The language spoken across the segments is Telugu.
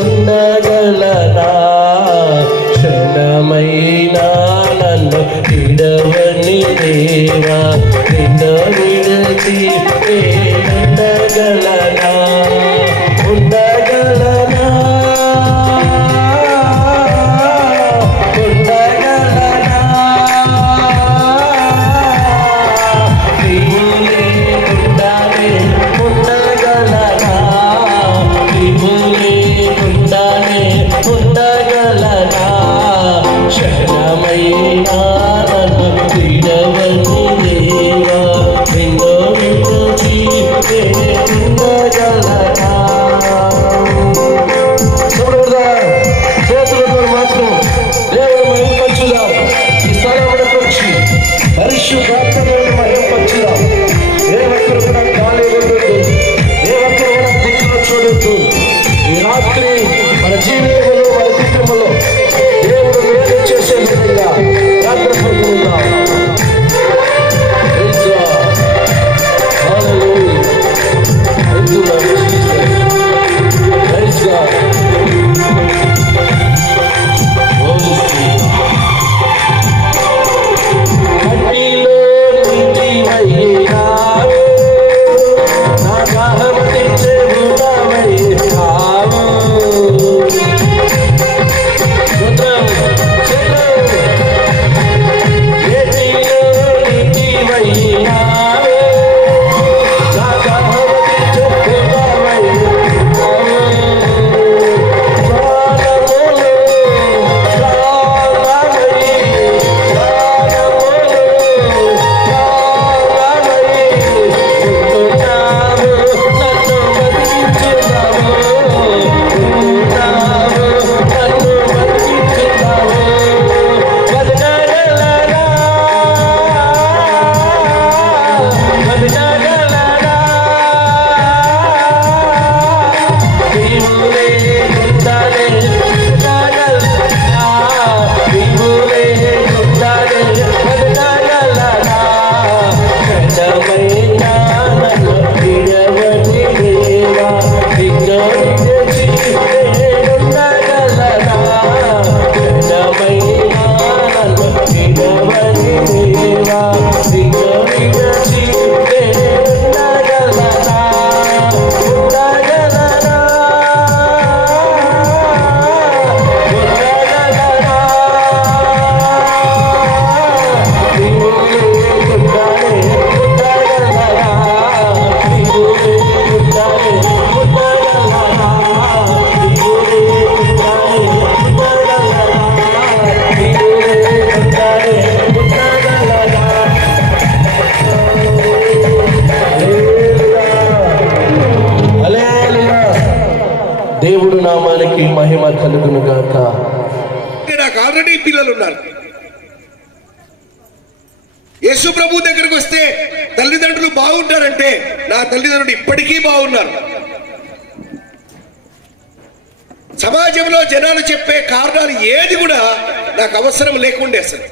ఉండగలనా క్షణమైనా నన్ను విడవని దేవా నిన్ను విడచి ఉండగలనా ఉండగలనా ఉండగలనా నీవు లేకుండానే ఉండగలనా నీవు లేకుండానే ఉండగలనా క్షణమైనా నన్ను విడవని దేవా నిన్ను విడచి ఉండగలనా. చేతులతో మాత్రం దేవుడు మహిమపరచుదాం. ఈ స్థలంలోకి వచ్చి పరిశుద్ధాత్మను మహిమపరచుదాం. ఏ ఒక్కరు కూడా గాలి ఉండొద్దు, ఏ ఒక్కరు కూడా దిక్కులు చూడొద్దు. ఈ రాత్రి మన జీవితంలో మన కుటుంబంలో దేవుడు మేలు చేసే విధంగా యాత్ర పొందుకుందాం. దేవుడు నామానికి మహిమ కలుగును గాక. నాకు ఆల్రెడీ పిల్లలు ఉన్నారు. యేసు ప్రభు దగ్గరికి వస్తే తల్లిదండ్రులు బాగుంటారంటే నా తల్లిదండ్రులు ఇప్పటికీ బాగున్నారు. సమాజంలో జనాలు చెప్పే కారణాలు ఏది కూడా నాకు అవసరం లేకుండే. అసలు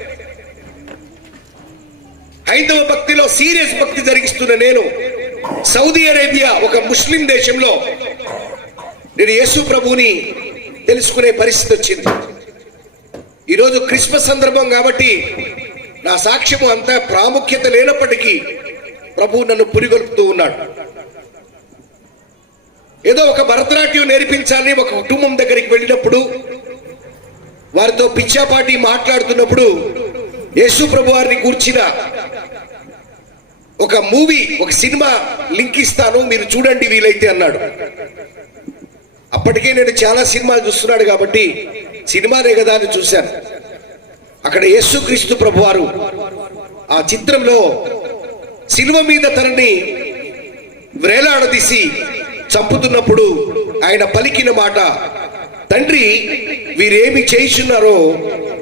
హైందవ భక్తిలో సీరియస్ భక్తి జరిగిస్తున్న నేను సౌదీ అరేబియా ఒక ముస్లిం దేశంలో నేను యేసు ప్రభుని తెలుసుకునే పరిస్థితి వచ్చింది. ఈరోజు క్రిస్మస్ సందర్భం కాబట్టి నా సాక్ష్యము అంత ప్రాముఖ్యత లేనప్పటికీ ప్రభు నన్ను పురిగొల్పుతూ ఉన్నాడు. ఏదో ఒక భరతనాట్యం నేర్పించాలని ఒక కుటుంబం దగ్గరికి వెళ్ళినప్పుడు వారితో పిచ్చాపాటి మాట్లాడుతున్నప్పుడు యేసు ప్రభు వారిని కూర్చిన ఒక మూవీ, ఒక సినిమా లింక్ ఇస్తాను, మీరు చూడండి వీలైతే అన్నాడు. అప్పటికే నేను చాలా సినిమాలు చూస్తున్నాడు కాబట్టి సినిమానే కదా అని చూశాను. అక్కడ యేసుక్రీస్తు ప్రభువారు ఆ చిత్రంలో శిలువ మీద తనని వ్రేలాడదీసి చంపుతున్నప్పుడు ఆయన పలికిన మాట, తండ్రి వీరేమి చేయుచున్నారో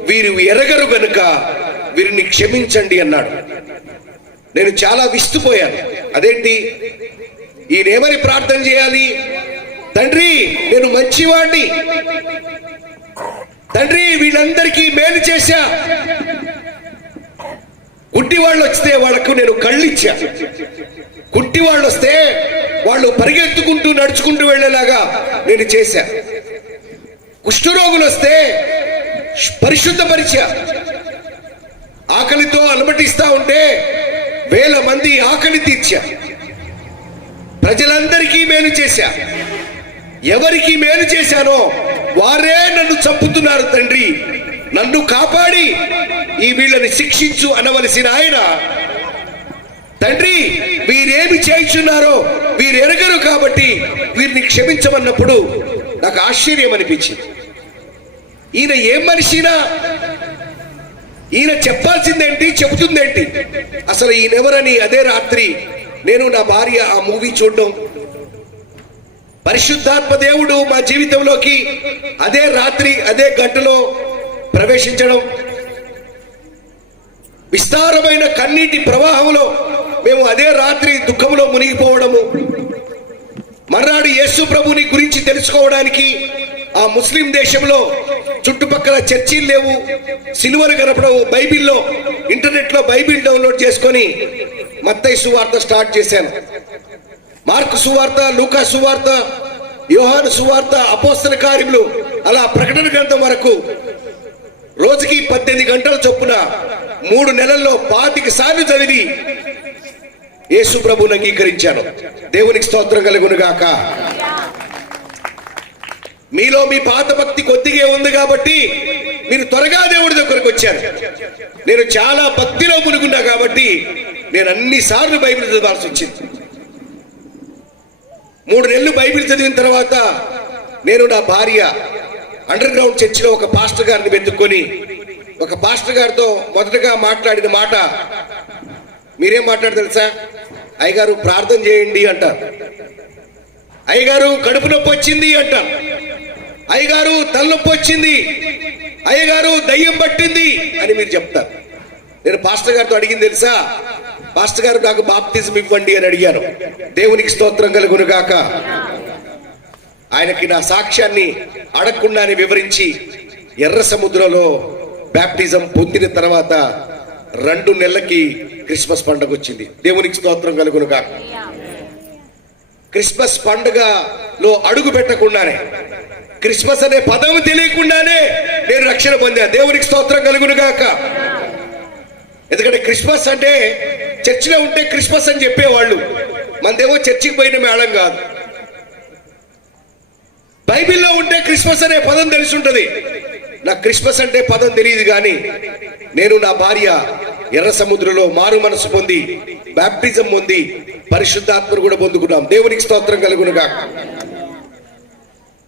వీరు ఎరగరు గనుక వీరిని క్షమించండి అన్నాడు. నేను చాలా విస్తుపోయాను. అదేంటి, ఈయనేమని ప్రార్థన చేయాలి? తండ్రి నేను మంచివాడిని, తండ్రి వీళ్ళందరికీ మేలు చేశా, గుడ్డి వాళ్ళు వస్తే వాళ్ళకు నేను కళ్ళిచ్చా, గుడ్డి వాళ్ళు వస్తే వాళ్ళు పరిగెత్తుకుంటూ నడుచుకుంటూ వెళ్ళేలాగా నేను చేశా. కుష్ఠరోగులు వస్తే పరిశుద్ధపరిచా, ఆకలితో అలమటిస్తా ఉంటే వేల మంది ఆకలి తీర్చా, ప్రజలందరికీ మేలు చేశా. ఎవరికి మేలు చేశానో వారే నన్ను చంపుతున్నారు తండ్రి, నన్ను కాపాడి ఈ వీళ్ళని శిక్షించు అనవలసిన ఆయన, తండ్రి వీరేమి చేయుచున్నారో వీరు ఎరగరు కాబట్టి వీరిని క్షమించమన్నప్పుడు నాకు ఆశ్చర్యం అనిపించింది. ఈయన ఏం మనిషినా, ఈయన చెప్పాల్సిందేంటి, చెబుతుందేంటి, అసలు ఈయనెవరని అదే రాత్రి నేను నా భార్య ఆ మూవీ చూడడం, పరిశుద్ధాత్మ దేవుడు మా జీవితంలోకి అదే రాత్రి అదే గంటలో ప్రవేశించడం, విస్తారమైన కన్నీటి ప్రవాహంలో మేము అదే రాత్రి దుఃఖంలో మునిగిపోవడము, మర్నాడు యేసు ప్రభుని గురించి తెలుసుకోవడానికి ఆ ముస్లిం దేశంలో చుట్టుపక్కల చర్చీలు లేవు, సిలువలు కనపడవు, బైబిల్లో ఇంటర్నెట్లో బైబిల్ డౌన్లోడ్ చేసుకొని మత్తయి సువార్త స్టార్ట్ చేశాను. మార్కు సువార్త, లూకా సువార్త, యోహాను సువార్త, అపోస్తల కార్యములు, అలా ప్రకటన గ్రంథం వరకు రోజుకి 18 గంటల చొప్పున 3 నెలల్లో 25 సార్లు చదివి యేసు ప్రభువుని అంగీకరించాను. దేవునికి స్తోత్రం కలుగును గాక. మీలో మీ పాత భక్తి కొద్దిగా ఉంది కాబట్టి మీరు త్వరగా దేవుడి దగ్గరకు వచ్చారు. నేను చాలా భక్తిలో మునుగున్నా కాబట్టి నేను అన్ని సార్లు బైబిల్ చదవాల్సి వచ్చింది. 3 నెలలు బైబిల్ చదివిన తర్వాత నేను నా భార్య అండర్ గ్రౌండ్ చర్చిలో ఒక పాస్టర్ గారిని వెతుక్కొని, ఒక పాస్టర్ గారితో మొదటగా మాట్లాడిన మాట, మీరేం మాట్లాడారు తెలుసా, అయ్యగారు ప్రార్థన చేయండి అంటారు, అయ్యగారు కడుపు నొప్పి వచ్చింది అంటారు, అయ్యగారు తలనొప్పి వచ్చింది, అయ్యగారు దయ్యం పట్టింది అని మీరు చెప్తారు. నేను పాస్టర్ గారితో అడిగింది తెలుసా, పాస్టర్ గారు నాకు బాప్తిజం ఇవ్వండి అని అడిగాను. దేవునికి స్తోత్రం కలుగును గాక. ఆయనకి నా సాక్ష్యాన్ని అడగకుండానే వివరించి ఎర్ర సముద్రంలో బాప్టిజం పొందిన తర్వాత 2 నెలలకి క్రిస్మస్ పండుగ వచ్చింది. దేవునికి స్తోత్రం కలుగును గాక. క్రిస్మస్ పండుగలో అడుగు పెట్టకుండానే, క్రిస్మస్ అనే పదం తెలియకుండానే నేను రక్షణ పొందా. దేవునికి స్తోత్రం కలుగును గాక. ఎందుకంటే క్రిస్మస్ అంటే చర్చిలో ఉంటే క్రిస్మస్ అని చెప్పేవాళ్ళు, మనదేమో చర్చికి పోయిన మేళం కాదు. బైబిల్లో ఉంటే క్రిస్మస్ అనే పదం తెలిసి ఉంటుంది. నాకు క్రిస్మస్ అంటే పదం తెలియదు, కానీ నేను నా భార్య ఎర్ర సముద్రంలో మారు మనసు పొంది బాప్టిజం పొంది పరిశుద్ధాత్మను కూడా పొందుకున్నాం. దేవునికి స్తోత్రం కలుగునుగా.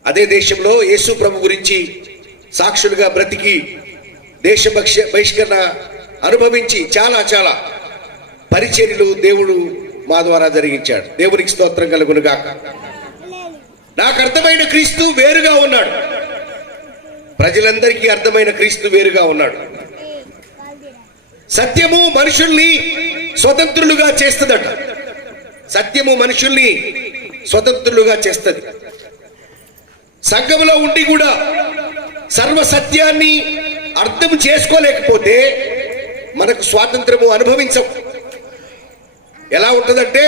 అదే దేశంలో యేసు ప్రభు గురించి సాక్షులుగా బ్రతికి దేశ బహిష్కరణ అనుభవించి చాలా పరిచర్యలు దేవుడు మా ద్వారా జరిగించాడు. దేవునికి స్తోత్రం కలుగునుగా. నాకు అర్థమైన క్రీస్తు వేరుగా ఉన్నాడు, ప్రజలందరికీ అర్థమైన క్రీస్తు వేరుగా ఉన్నాడు. సత్యము మనుషుల్ని స్వతంత్రులుగా చేస్తుందట. సత్యము మనుషుల్ని స్వతంత్రులుగా చేస్తుంది. సంఘంలో ఉండి కూడా సర్వ సత్యాన్ని అర్థం చేసుకోలేకపోతే మనకు స్వాతంత్రము అనుభవించం. ఎలా ఉంటుందంటే,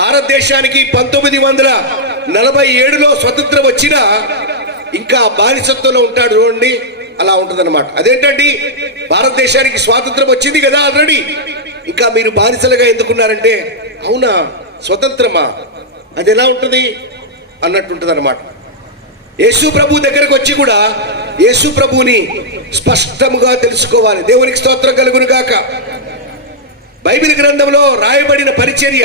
భారతదేశానికి 1947లో స్వతంత్రం వచ్చినా ఇంకా బానిసత్వంలో ఉంటాడు చూడండి, అలా ఉంటుందన్నమాట. అదేంటండి, భారతదేశానికి స్వాతంత్రం వచ్చింది కదా ఆల్రెడీ, ఇంకా మీరు బానిసలుగా ఎందుకున్నారంటే, అవునా స్వతంత్రమా, అది ఎలా ఉంటుంది అన్నట్టుంటుంది అనమాట. యేసు ప్రభు దగ్గరకు వచ్చి కూడా యేసు ప్రభుని స్పష్టముగా తెలుసుకోవాలి. దేవునికి స్తోత్రం కలుగును గాక. బైబిల్ గ్రంథంలో రాయబడిన పరిచర్య,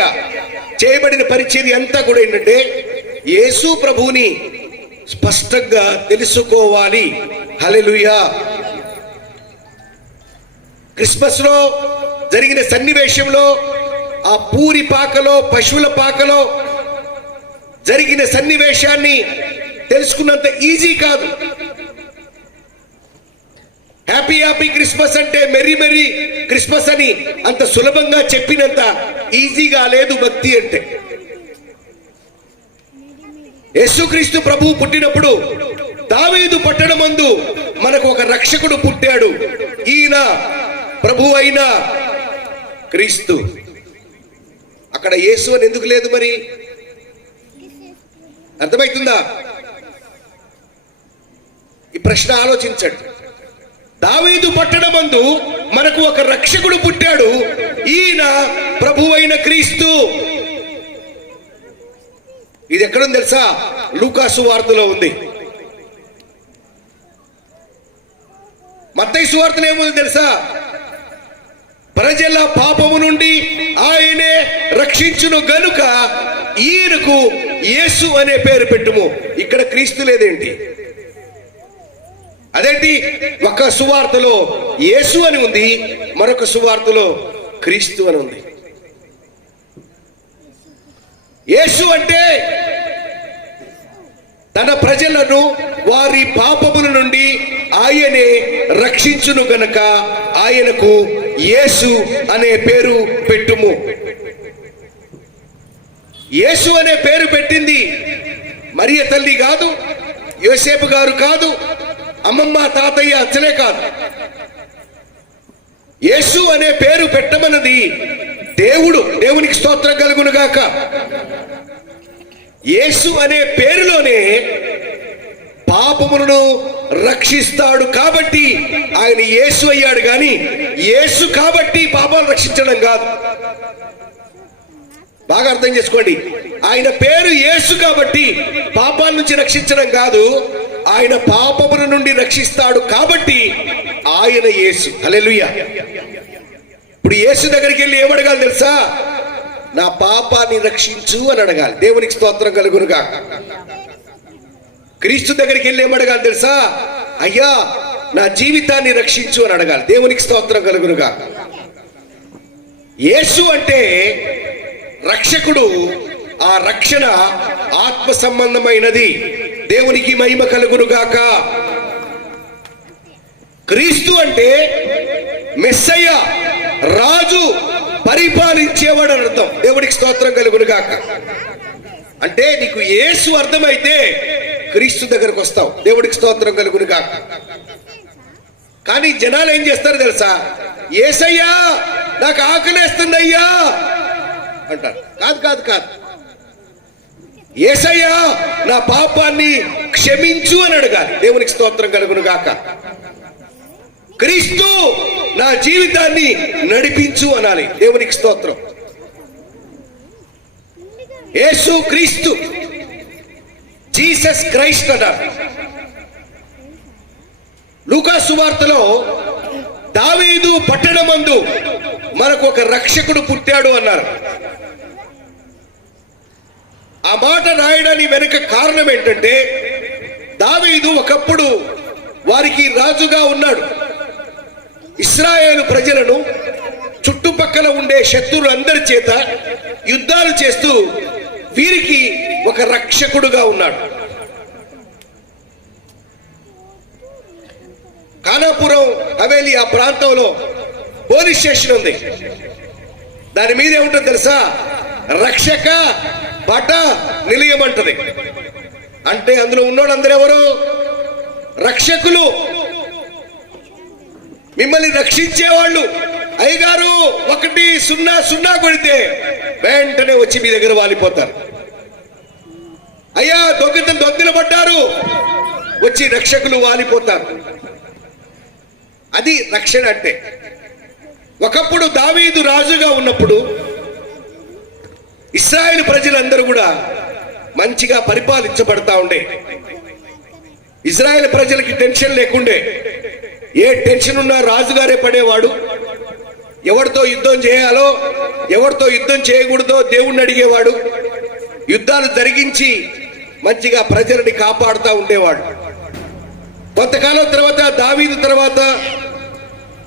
చేయబడిన పరిచర్య అంతా కూడా ఏంటంటే యేసు ప్రభుని స్పష్టంగా తెలుసుకోవాలి. హల్లెలూయా. క్రిస్మస్ లో జరిగిన సన్నివేశంలో, ఆ పూరి పాకలో, పశువుల పాకలో జరిగిన సన్నివేశాన్ని తెలుసుకున్నంత ఈజీ కాదు. హ్యాపీ హ్యాపీ క్రిస్మస్ అంటే మెరీ మెరీ క్రిస్మస్ అని అంత సులభంగా చెప్పినంత ఈజీగా లేదు భక్తి అంటే. యేసుక్రీస్తు ప్రభువు పుట్టినప్పుడు దావీదు పట్టణమందు మనకు ఒక రక్షకుడు పుట్టాడు, ఈయన ప్రభు అయిన క్రీస్తు. అక్కడ యేసు అని ఎందుకు లేదు మరి? అర్థమవుతుందా? ప్రశ్న ఆలోచించండి. దావీదు పట్టణమందు మనకు ఒక రక్షకుడు పుట్టాడు. ఈయన ప్రభువైన క్రీస్తు. ఇది ఎక్కడుంది తెలుసా? లూకాసు వార్తలో ఉంది. మత్తయి సువార్తలో ఏముంది తెలుసా? ప్రజల పాపము నుండి ఆయనే రక్షించును గనుక ఈయనకు యేసు అనే పేరు పెట్టుము. ఇక్కడ క్రీస్తు లేదేంటి? అదేంటి? ఒక సువార్తలో యేసు అని ఉంది, మరొక సువార్తలో క్రీస్తు అని ఉంది. యేసు అంటే తన ప్రజలను వారి పాపముల నుండి ఆయనే రక్షించును గనక ఆయనకు యేసు అనే పేరు పెట్టుము. యేసు అనే పేరు పెట్టింది మరియ తల్లి కాదు, యోసేపు గారు కాదు, అమ్మమ్మ తాతయ్య అచ్చలే కాదు. యేసు అనే పేరు పెట్టమన్నది దేవుడు. దేవునికి స్తోత్రం కలుగును గాక. యేసు అనే పేరులోనే పాపములను రక్షిస్తాడు కాబట్టి ఆయన యేసు అయ్యాడు. కానీ యేసు కాబట్టి పాపాలు రక్షించడం కాదు. బాగా అర్థం చేసుకోండి. ఆయన పేరు యేసు కాబట్టి పాపాల నుంచి రక్షించడం కాదు, ఆయన పాపముల నుండి రక్షిస్తాడు కాబట్టి ఆయన యేసు. హల్లెలూయా. ఇప్పుడు యేసు దగ్గరికి వెళ్ళి ఏమడగాలి తెలుసా? నా పాపాన్ని రక్షించు అని అడగాలి. దేవునికి స్తోత్రం కలుగునుగా. క్రీస్తు దగ్గరికి వెళ్ళి ఏమడగాలి తెలుసా? అయ్యా నా జీవితాన్ని రక్షించు అని అడగాలి. దేవునికి స్తోత్రం కలుగునుగా. యేసు అంటే రక్షకుడు. ఆ రక్షణ ఆత్మ సంబంధమైనది. దేవునికి మహిమ కలుగునుగాక. క్రీస్తు అంటే మెస్సయ్య, రాజు, పరిపాలించేవాడు అని అర్థం. దేవునికి స్తోత్రం కలుగునుగాక. అంటే నీకు యేసు అర్థమైతే క్రీస్తు దగ్గరకు వస్తావు. దేవుడికి స్తోత్రం కలుగునుగాక. కానీ జనాలు ఏం చేస్తారు తెలుసా? యేసయ్యా నాకు ఆకలేస్తుంది అయ్యా అంటారు. కాదు కాదు కాదు. యేసయ్యా నా పాపాన్ని క్షమించు అని అడగాలి. దేవునికి స్తోత్రం కలుగునుగాక. క్రీస్తు నా జీవితాన్ని నడిపించు అనాలి. దేవునికి స్తోత్రం. యేసు క్రీస్తు, జీసస్ క్రైస్ట్ అన్నారు. లూకాసు వార్తలో దావీదు పట్టణమందు మనకు ఒక రక్షకుడు పుట్టాడు అన్నారు. ఆ మాట రాయడానికి వెనుక కారణం ఏంటంటే, దావీదు ఒకప్పుడు వారికి రాజుగా ఉన్నాడు. ఇశ్రాయేలు ప్రజలను చుట్టుపక్కల ఉండే శత్రువులందరి చేత యుద్ధాలు చేస్తూ వీరికి ఒక రక్షకుడుగా ఉన్నాడు. కానాపురం హవేలి ఆ ప్రాంతంలో పోలీస్ స్టేషన్ ఉంది. దాని మీద ఏముంటుంది తెలుసా? రక్షక బట నిలయం అంటది. అంటే అందులో ఉన్నోళ్ళందరూ ఎవరు? రక్షకులు, మిమ్మల్ని రక్షించేవాళ్ళు. అయ్యగారు 100 కొడితే వెంటనే వచ్చి మీ దగ్గర వాలిపోతారు. అయ్యా దొంగలు పడ్డారు, వచ్చి రక్షకులు వాలిపోతారు. అది రక్షణ అంటే. ఒకప్పుడు దావీదు రాజుగా ఉన్నప్పుడు ఇశ్రాయేలు ప్రజలందరూ కూడా మంచిగా పరిపాలించబడతా ఉండే. ఇశ్రాయేలు ప్రజలకి టెన్షన్ లేకుండే. ఏ టెన్షన్ ఉన్నా రాజుగారే పడేవాడు. ఎవరితో యుద్ధం చేయాలో, ఎవరితో యుద్ధం చేయకూడదో దేవుణ్ణి అడిగేవాడు. యుద్ధాలు జరిగించి మంచిగా ప్రజలని కాపాడుతూ ఉండేవాడు. కొంతకాలం తర్వాత దావీదు తర్వాత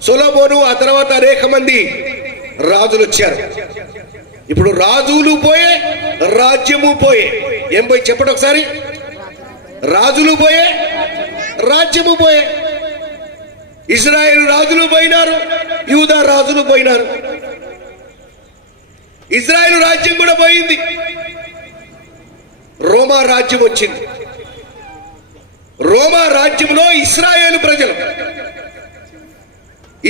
సొలొమోను, ఆ తర్వాత అనేక మంది రాజులు వచ్చారు. ఇప్పుడు రాజులు పోయే, రాజ్యము పోయే. ఏం పోయి చెప్పండి ఒకసారి? రాజులు పోయే, రాజ్యము పోయే. ఇజ్రాయేలు రాజులు పోయినారు, యూదా రాజులు పోయినారు. ఇజ్రాయేలు రాజ్యం కూడా పోయింది. రోమా రాజ్యం వచ్చింది. రోమా రాజ్యంలో ఇశ్రాయేలు ప్రజలు,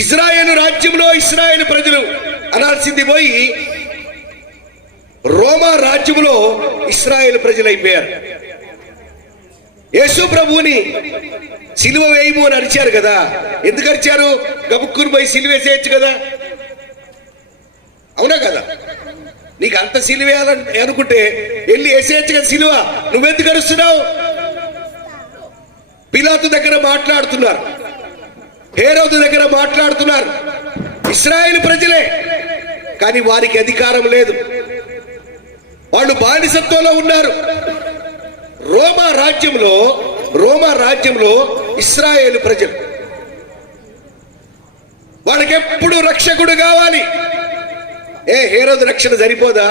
ఇజ్రాయేలు రాజ్యంలో ఇశ్రాయేలు ప్రజలు అనాల్సింది పోయి రోమా రాజ్యంలో ఇశ్రాయేలు ప్రజలు అయిపోయారు. యేసు ప్రభువుని సిలువ వేయము అని అరిచారు కదా. ఎందుకు అరిచారు? గబుక్కుని పోయి సిలువ వేసేయచ్చు కదా, అవునా కదా? నీకు అంత సిలువ వేయాలని అనుకుంటే వెళ్ళి వేసేయచ్చు కదా సిలువ. నువ్వెందుకు అరుస్తున్నావు? పిలాతు దగ్గర మాట్లాడుతున్నారు, హేరోదు దగ్గర మాట్లాడుతున్నారు, ఇశ్రాయేలు ప్రజలే, కానీ వారికి అధికారం లేదు. వాళ్ళు బానిసత్వంలో ఉన్నారు. రోమా రాజ్యంలో ఇశ్రాయేలు ప్రజలు, వాళ్ళకెప్పుడు రక్షకుడు కావాలి. హేరోదు రక్షణ సరిపోదా?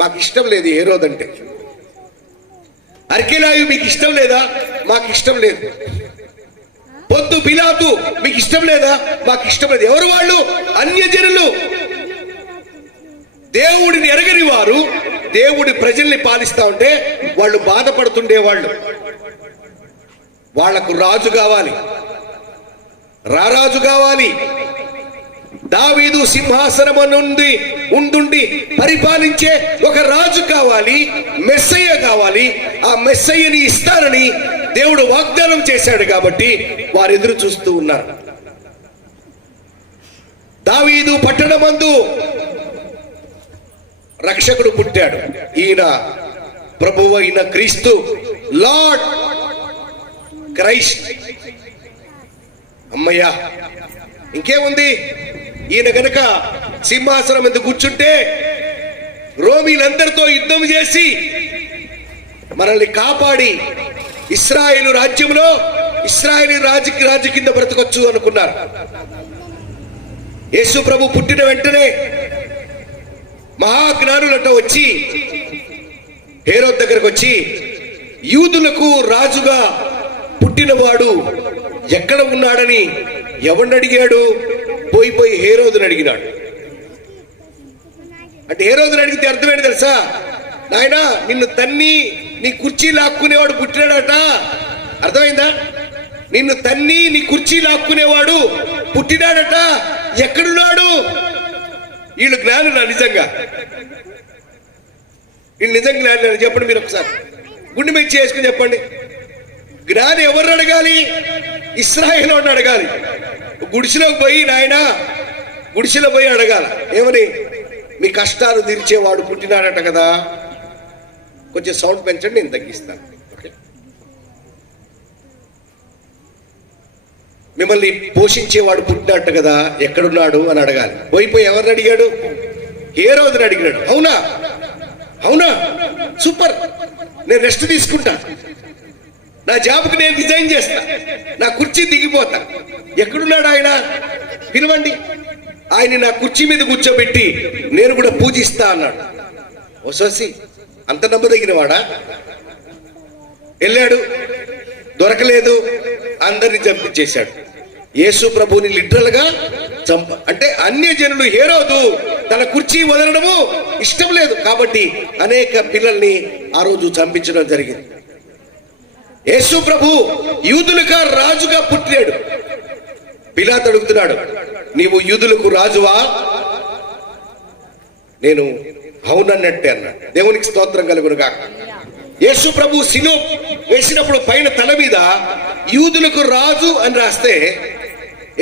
మాకు ఇష్టం లేదు హేరోదు అంటే. అర్కెలాయు మీకు ఇష్టం లేదా? మాకు ఇష్టం లేదు. పొద్దు పిలాతు మీకు ఇష్టం లేదా? మాకు ఇష్టం లేదు. ఎవరు వాళ్ళు? అన్యజనులు, దేవుడిని ఎరగని వారు దేవుడి ప్రజల్ని పాలిస్తా ఉంటే వాళ్ళు బాధపడుతుండేవాళ్ళు. వాళ్లకు రాజు కావాలి, రారాజు కావాలి. దావీదు సింహాసనము నుండి ఉండుండి పరిపాలించే ఒక రాజు కావాలి, మెస్సయ్య కావాలి. ఆ మెస్సయ్యని ఇస్తానని దేవుడు వాగ్దానం చేశాడు కాబట్టి వారు ఎదురు చూస్తూ ఉన్నారు. దావీదు పట్టణమందు రక్షకుడు పుట్టాడు. ఈయన ప్రభువు అయిన క్రీస్తు, లార్డ్ క్రైస్ట్. అమ్మయ్యా, ఇంకేముంది? ఈయన గనక సింహాసనం మీద కూర్చుంటే రోమీలందరితో యుద్ధం చేసి మనల్ని కాపాడి ఇశ్రాయేలు రాజ్యంలో ఇశ్రాయేలు రాజు కింద బ్రతకొచ్చు అనుకున్నారు. యేసు ప్రభు పుట్టిన వెంటనే మహాజ్ఞానులట వచ్చి హేరోదు దగ్గరకు వచ్చి, యూదులకు రాజుగా పుట్టినవాడు ఎక్కడ ఉన్నాడని ఎవరిని అడిగాడు? పోయి హేరోదుని అడిగినాడు. అంటే హేరోదుని అడిగితే అర్థమేంటి తెలుసా? నాయన, నిన్ను తన్ని నీ కుర్చీ లాక్కునేవాడు పుట్టినాడట. అర్థమైందా? నిన్ను తన్ని నీ కుర్చీ లాక్కునేవాడు పుట్టినాడట. ఎక్కడున్నాడు? వీళ్ళు జ్ఞానులు నిజంగా, వీళ్ళు నిజంగా జ్ఞానులు. చెప్పండి మీరు ఒకసారి, గుండె మీద చేసుకుని చెప్పండి. జ్ఞాని ఎవరిని అడగాలి? ఇశ్రాయేలు అడగాలి. గుడిసెలోకి పోయి, నాయన గుడిసెలో పోయి అడగాల. ఏమని? మీ కష్టాలు తీర్చేవాడు పుట్టినాడట కదా. కొంచెం సౌండ్ పెంచండి, నేను తగ్గిస్తాను. మిమ్మల్ని పోషించేవాడు పుట్టినట్టు కదా, ఎక్కడున్నాడు అని అడగాలి. పోయి ఎవరిని అడిగాడు? హేరోదుని అడిగాడు. అవునా? అవునా, సూపర్, నేను రెస్ట్ తీసుకుంటా, నా జాబ్కి నేను రిజైన్ చేస్తా, నా కుర్చీ దిగిపోతా. ఎక్కడున్నాడు ఆయన? పిలవండి. ఆయన నా కుర్చీ మీద కూర్చోబెట్టి నేను కూడా పూజిస్తా అన్నాడు. ఓసోసి అంత నమ్మదగిన వాడా? వెళ్ళాడు, దొరకలేదు, అందరిని చంపించేశాడు. యేసు ప్రభుని లిటరల్ గా అంటే అన్యజనులు, హేరోదు తన కుర్చీ వదలడము ఇష్టం లేదు కాబట్టి అనేక పిల్లల్ని ఆ రోజు చంపించడం జరిగింది. యేసు ప్రభు యూదులుగా రాజుగా పుట్టాడు. పిలాతు అడుగుతున్నాడు, నీవు యూదులకు రాజువా? నేను అవునన్నట్టే అన్నాడు. దేవునికి స్తోత్రం కలుగును గాక. యేసు ప్రభు సిలువ వేసినప్పుడు పైన తల మీద యూదులకు రాజు అని రాస్తే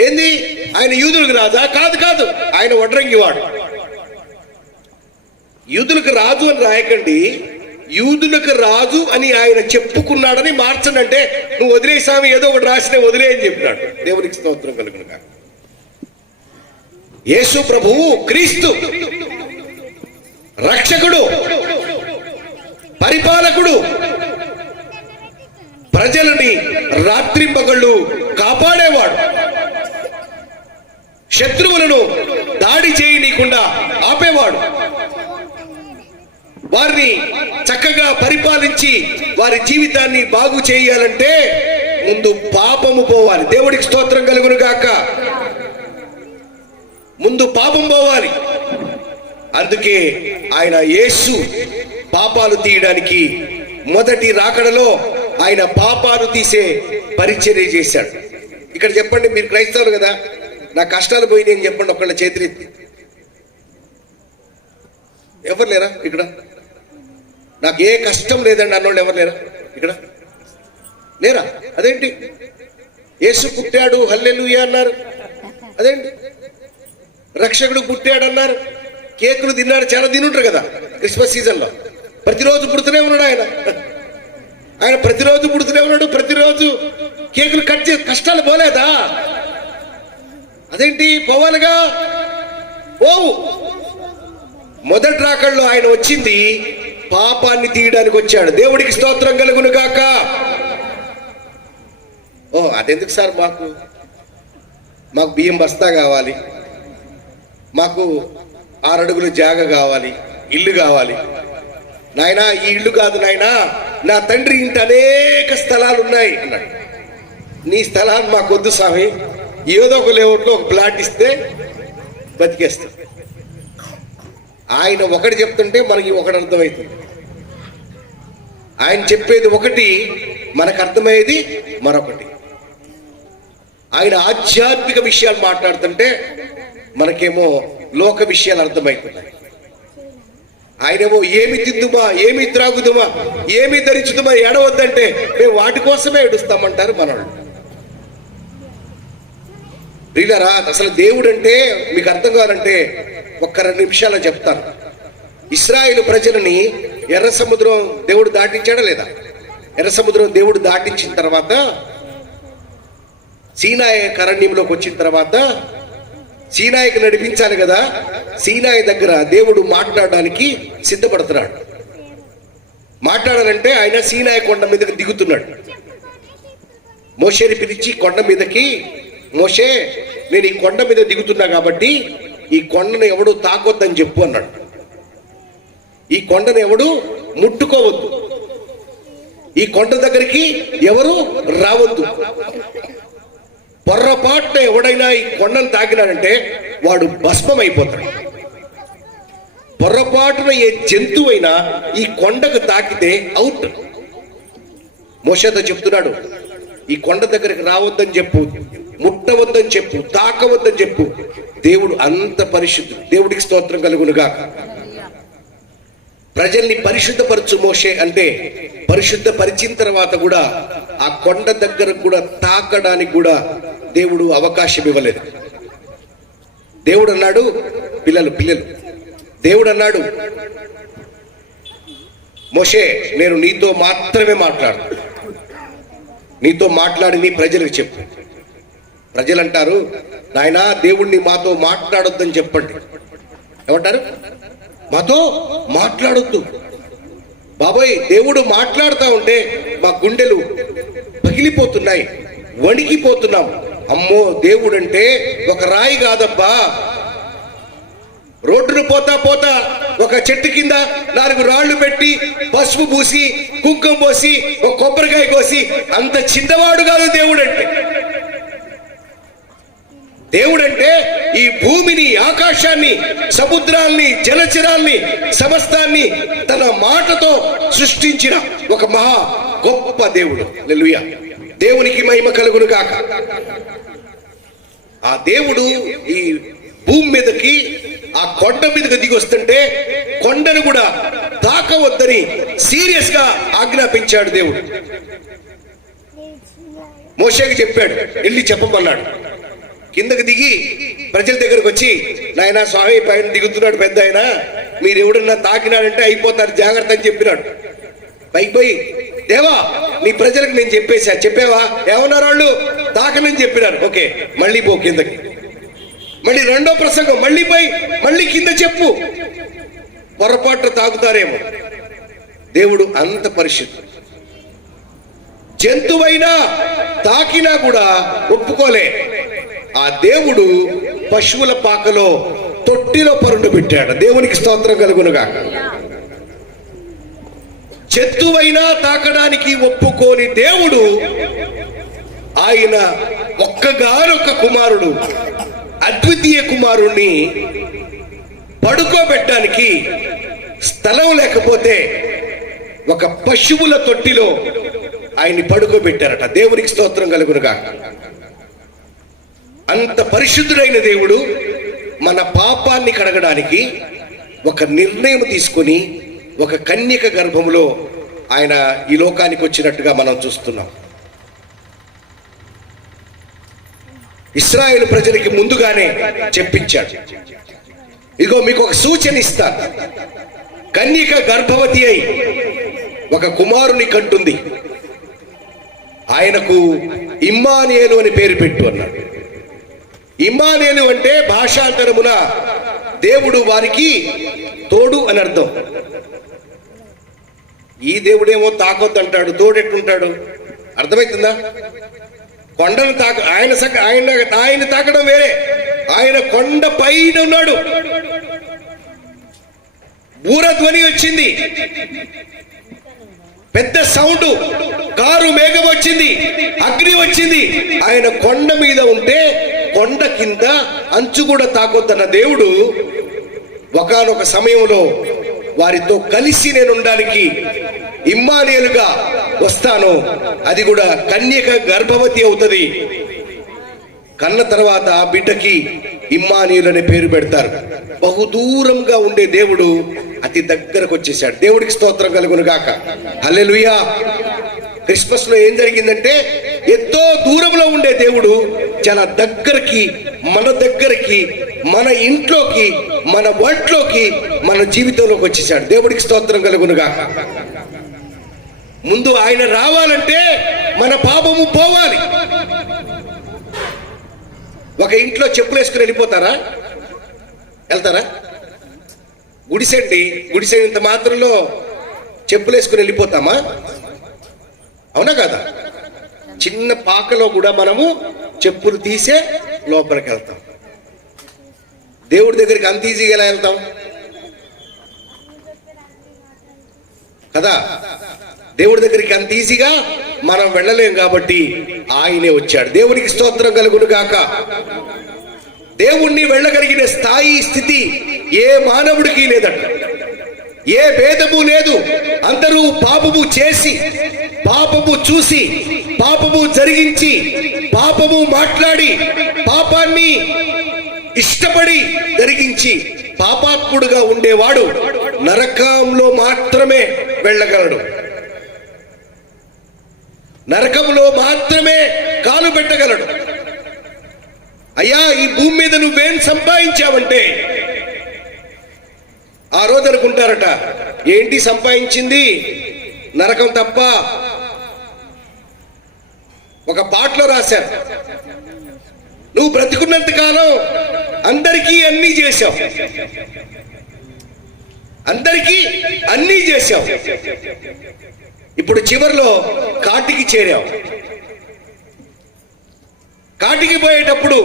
ఏంది? ఆయన యూదులకు రాజా? కాదు కాదు, ఆయన వడ్రంగివాడు. యూదులకు రాజు అని రాయకండి, యూదులకు రాజు అని ఆయన చెప్పుకున్నాడని మార్చండి. అంటే నువ్వు వదిలేసామి, ఏదో ఒకటి రాసినే వదిలే అని చెప్పినాడు. దేవునికి స్తోత్రం కలుగును గాక. యేసు ప్రభువు క్రీస్తు రక్షకుడు, పరిపాలకుడు, ప్రజలని రాత్రింపగళ్ళు కాపాడేవాడు, శత్రువులను దాడి చేయనీయకుండా ఆపేవాడు, వారిని చక్కగా పరిపాలించి వారి జీవితాన్ని బాగు చేయాలంటే ముందు పాపము పోవాలి. దేవుడికి స్తోత్రం కలుగును గాక. ముందు పాపం పోవాలి. అందుకే ఆయన యేసు పాపాలు తీయడానికి మొదటి రాకడలో ఆయన పాపాలు తీసే పరిచర్య చేశాడు. ఇక్కడ చెప్పండి, మీరు క్రైస్తవులు కదా, నా కష్టాలు పోయినాయి అని చెప్పండి. ఒక్కళ్ళ చేతులెత్తి. ఎవరు లేరా ఇక్కడ? నాకు ఏ కష్టం లేదండి అన్నోళ్ళు ఎవరు లేరా ఇక్కడ? లేరా? అదేంటి? యేసు పుట్టాడు హల్లెలూయా అన్నారు, అదేంటి రక్షకుడు పుట్టాడు అన్నారు, కేకులు తిన్నాడు, చాలా తినుంటారు కదా క్రిస్మస్ సీజన్లో. ప్రతిరోజు పుడుతూనే ఉన్నాడు ఆయన ప్రతిరోజు పుడుతూనే ఉన్నాడు, ప్రతిరోజు కేకులు కట్ చేసి కష్టాలు పోలేదా? అదేంటి పోవాలిగా, పోవు. మొదటి రాకల్లో ఆయన వచ్చింది పాపాన్ని తీయడానికి వచ్చాడు. దేవుడికి స్తోత్రం కలుగును గాక. అదెందుకు సార్, మాకు బియ్యం బస్తా కావాలి, మాకు 6 అడుగుల జాగ కావాలి, ఇల్లు కావాలి. నాయనా ఈ ఇల్లు కాదు నాయనా, నా తండ్రి ఇంటి అనేక స్థలాలు ఉన్నాయి అన్నాడు. నీ స్థలాలు మాకు వద్దు స్వామి, ఏదో ఒక లేఅవుట్లో ఒక ప్లాట్ ఇస్తే బతికేస్తాం. ఆయన ఒకటి చెప్తుంటే మనకి ఒకటి అర్థమవుతుంది. ఆయన చెప్పేది ఒకటి, మనకు అర్థమయ్యేది మరొకటి. ఆయన ఆధ్యాత్మిక విషయాలు మాట్లాడుతుంటే మనకేమో లోక విషయాలు అర్థమవుతున్నాయి. ఆయనేమో ఏమి తిందుమా, ఏమి త్రాగుదుమా, ఏమి ధరించుదుమా ఏడవద్దంటే మేము వాటి కోసమే ఏడుస్తామంటారు మనోళ్ళు. ప్రియులారా, అసలు దేవుడు అంటే మీకు అర్థం కావాలంటే ఒక్క 2 నిమిషాలు చెప్తాను. ఇశ్రాయేలు ప్రజలని ఎర్ర సముద్రం దేవుడు దాటించాడా లేదా? ఎర్ర సముద్రం దేవుడు దాటించిన తర్వాత సీనాయి అరణ్యంలోకి వచ్చిన తర్వాత సీనాయికి నడిపించాలి కదా. సీనాయి దగ్గర దేవుడు మాట్లాడడానికి సిద్ధపడుతున్నాడు. మాట్లాడాలంటే ఆయన సీనాయి కొండ మీదకి దిగుతున్నాడు. మోషేని పిలిచి కొండ మీదకి, మోషే నేను ఈ కొండ మీద దిగుతున్నా కాబట్టి ఈ కొండను ఎవడు తాకొద్దని చెప్పు అన్నాడు. ఈ కొండను ఎవడు ముట్టుకోవద్దు, ఈ కొండ దగ్గరికి ఎవరు రావద్దు. పొర్రపాటున ఎవడైనా ఈ కొండను తాకినాడంటే వాడు భస్మం అయిపోతాడు. పొర్రపాటున ఏ జంతువైనా ఈ కొండకు తాకితే అవుట్. మోషేతో చెప్తున్నాడు, ఈ కొండ దగ్గరికి రావద్దని చెప్పు, ముట్టవద్దని చెప్పు, తాకవద్దని చెప్పు. దేవుడు అంత పరిశుద్ధుడు. దేవుడికి స్తోత్రం కలుగునుగా. ప్రజల్ని పరిశుద్ధపరచు మోషే అంటే, పరిశుద్ధపరిచిన తర్వాత కూడా ఆ కొండ దగ్గర కూడా తాకడానికి కూడా దేవుడు అవకాశం ఇవ్వలేదు. దేవుడు అన్నాడు, పిల్లలు దేవుడు అన్నాడు, మోషే నేను నీతో మాత్రమే మాట్లాడు, నీతో మాట్లాడి నీ ప్రజలకు చెప్పు. ప్రజలు అంటారు, నాయనా దేవుణ్ణి మాతో మాట్లాడొద్దని చెప్పండి. ఏమంటారు? మాతో మాట్లాడొద్దు. బాబాయ్ దేవుడు మాట్లాడుతూ ఉంటే మా గుండెలు పగిలిపోతున్నాయి, వణికిపోతున్నాం. అమ్మో దేవుడు అంటే ఒక రాయి కాదబ్బా. రోడ్డును పోతా ఒక చెట్టు కింద 4 రాళ్లు పెట్టి పసుపు పూసి కుంకుమ పోసి ఒక కొబ్బరికాయ కోసి అంత చిన్నవాడు కాదు దేవుడు అంటే. దేవుడంటే ఈ భూమిని, ఆకాశాన్ని, సముద్రాల్ని, జలచరాల్ని, సమస్తాన్ని తన మాటతో సృష్టించిన ఒక మహా గొప్ప దేవుడు. హల్లెలూయా. దేవునికి మహిమ కలుగును గాక. ఆ దేవుడు ఈ భూమి మీదకి, ఆ కొండ మీదకి దిగి వస్తుంటే కొండను కూడా తాకవద్దని సీరియస్ గా ఆజ్ఞాపించాడు దేవుడు. మోషేకి చెప్పాడు, వెళ్ళి చెప్పమన్నాడు. కిందకి దిగి ప్రజల దగ్గరకు వచ్చి, నాయనా స్వామి పైన దిగుతున్నాడు పెద్ద ఆయన, మీరు ఎవడన్నా తాకినాడంటే అయిపోతారు, జాగ్రత్త అని చెప్పినాడు. పైకి పోయి, దేవా నీ ప్రజలకు నేను చెప్పావా? ఏమన్నారు వాళ్ళు? తాకనని చెప్పినారు. ఓకే, మళ్ళీ పో కిందకి. మళ్ళీ రెండో ప్రసంగం, మళ్ళీ పోయి మళ్ళీ కింద చెప్పు, పొరపాటు తాగుతారేమో. దేవుడు అంత పరిశుద్ధుడు. జంతువైనా తాకినా కూడా ఒప్పుకోలే. ఆ దేవుడు పశువుల పాకలో తొట్టిలో పరుండు పెట్టాడు. దేవునికి స్తోత్రం కలుగునుగా. జంతువైనా తాకడానికి ఒప్పుకోని దేవుడు, ఆయన ఒక్కగానొక్క కుమారుడు, అద్వితీయ కుమారుణ్ణి పడుకోబెట్టడానికి స్థలం లేకపోతే ఒక పశువుల తొట్టిలో ఆయన్ని పడుకోబెట్టారట. దేవునికి స్తోత్రం కలుగునుగా. అంత పరిశుద్ధుడైన దేవుడు మన పాపాన్ని కడగడానికి ఒక నిర్ణయం తీసుకొని ఒక కన్యక గర్భములో ఆయన ఈ లోకానికి వచ్చినట్టుగా మనం చూస్తున్నాం. ఇశ్రాయేలు ప్రజలకి ముందుగానే చెప్పించాడు. ఇదిగో మీకు ఒక సూచన ఇస్తా, కన్యక గర్భవతి అయి ఒక కుమారుని కంటుంది, ఆయనకు ఇమ్మానుయేలు అని పేరు పెట్టు అన్నాడు. ఇమ్మానుయేలు అంటే భాషాంతరమున దేవుడు వారికి తోడు అని అర్థం. ఈ దేవుడేమో తాకొద్దంటాడు, తోడెట్టుంటాడు, అర్థమవుతుందా? కొండను ఆయన తాకడం వేరే, ఆయన కొండ పైన ఉన్నాడు. బూరధ్వని వచ్చింది, పెద్ద సౌండ్, కారు మేఘం వచ్చింది, అగ్ని వచ్చింది. ఆయన కొండ మీద ఉంటే కొండ కింద అంచు కూడా తాకొద్దన్న దేవుడు ఒకానొక సమయంలో వారితో కలిసి నేను ఉండడానికి ఇమ్మానుయేలుగా వస్తాను. అది కూడా కన్యక గర్భవతి అవుతుంది. కన్న తర్వాత ఆ బిడ్డకి ఇమ్మానుయేలు అనే పేరు పెడతారు. బహుదూరంగా ఉండే దేవుడు అతి దగ్గరకు వచ్చేసాడు. దేవుడికి స్తోత్రం కలుగును గాక. హల్లెలూయా. క్రిస్మస్ లో ఏం జరిగిందంటే, ఎంతో దూరంలో ఉండే దేవుడు చాలా దగ్గరికి, మన దగ్గరికి, మన ఇంట్లోకి, మన ఒంట్లోకి, మన జీవితంలోకి వచ్చేసాడు. దేవుడికి స్తోత్రం కలుగును గాక. ముందు ఆయన రావాలంటే మన పాపము పోవాలి. ఒక ఇంట్లో చెప్పులు వేసుకుని వెళ్ళిపోతారా? వెళ్తారా? గుడిసె ఇంత మాత్రంలో చెప్పులు వేసుకుని వెళ్ళిపోతామా? అవునా కదా? చిన్న పాకలో కూడా మనము చెప్పులు తీసే లోపలికి వెళ్తాం. దేవుడి దగ్గరికి అంత ఈజీగా ఎలా వెళ్తాం కదా? దేవుడి దగ్గరికి అంత ఈజీగా మనం వెళ్ళలేం కాబట్టి ఆయనే వచ్చాడు. దేవునికి స్తోత్రం కలుగును గాక. దేవుణ్ణి వెళ్ళగలిగిన స్థాయి, స్థితి ఏ మానవుడికి లేదట. ఏ భేదము లేదు. అందరూ పాపము చేసి, పాపము చూసి, పాపము జరిగించి, పాపము మాట్లాడి, పాపాన్ని ఇష్టపడి జరిగించి పాపాత్ముడుగా ఉండేవాడు నరకంలో మాత్రమే వెళ్ళగలడు. నరకంలో మాత్రమే కాలు పెట్టగలడు. అయ్యా, ఈ భూమి మీద నువ్వేం సంపాదించావంటే, ఆ రోజు అనుకుంటారట, ఏంటి సంపాదించింది? నరకం తప్ప. ఒక పాటలో రాశారు, నువ్వు బ్రతికున్నంత కాలం అందరికీ అన్నీ చేశావు, అందరికీ అన్నీ చేశావు. ఇప్పుడు చివరిలో కాటికి చేరావు. కాటికి పోయేటప్పుడు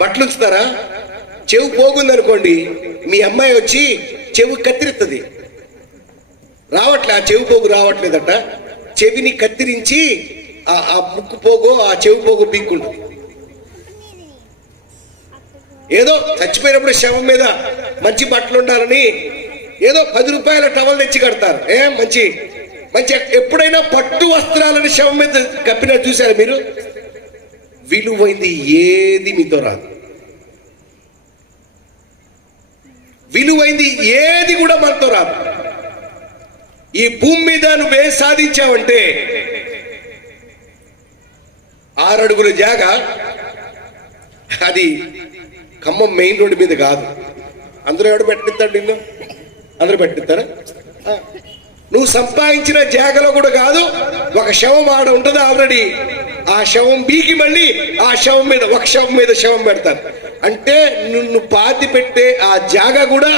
బట్టలు ఉంచుతారా? చెవు పోగుందనుకోండి, మీ అమ్మాయి వచ్చి చెవు కత్తిరిస్తుంది. రావట్లే, ఆ చెవు పోగు రావట్లేదట. చెవిని కత్తిరించి ఆ ముక్కు పోగో, ఆ చెవు పోగు బీక్కుంటుంది. ఏదో చచ్చిపోయినప్పుడు శవం మీద మంచి బట్టలు ఉండాలని ఏదో 10 రూపాయల టవల్ తెచ్చి కడతారు. మంచి మంచి ఎప్పుడైనా పట్టు వస్త్రాలని శవం మీద కప్పినా చూశారు మీరు? విలువైంది ఏది మీతో రాదు. విలువైంది ఏది కూడా మనతో రాదు. ఈ భూమి మీద నువ్వేం సాధించావంటే 6 అడుగుల జాగా, అది ఖమ్మం మెయిన్ రోడ్డు మీద కాదు. అందరూ ఎవడు పెట్టిస్తాడు? నిన్ను అందరూ పెట్టిస్తారా? నువ్వు సంపాదించిన జాగలో కూడా కాదు. ఒక శవం ఆడ ఉంటుంది ఆల్రెడీ. ఆ శవం బీకి మళ్ళీ ఆ శవం మీద, ఒక శవం మీద శవం పెడతారు. అంటే నిన్ను పాతి పెట్టే ఆ జాగ కూడా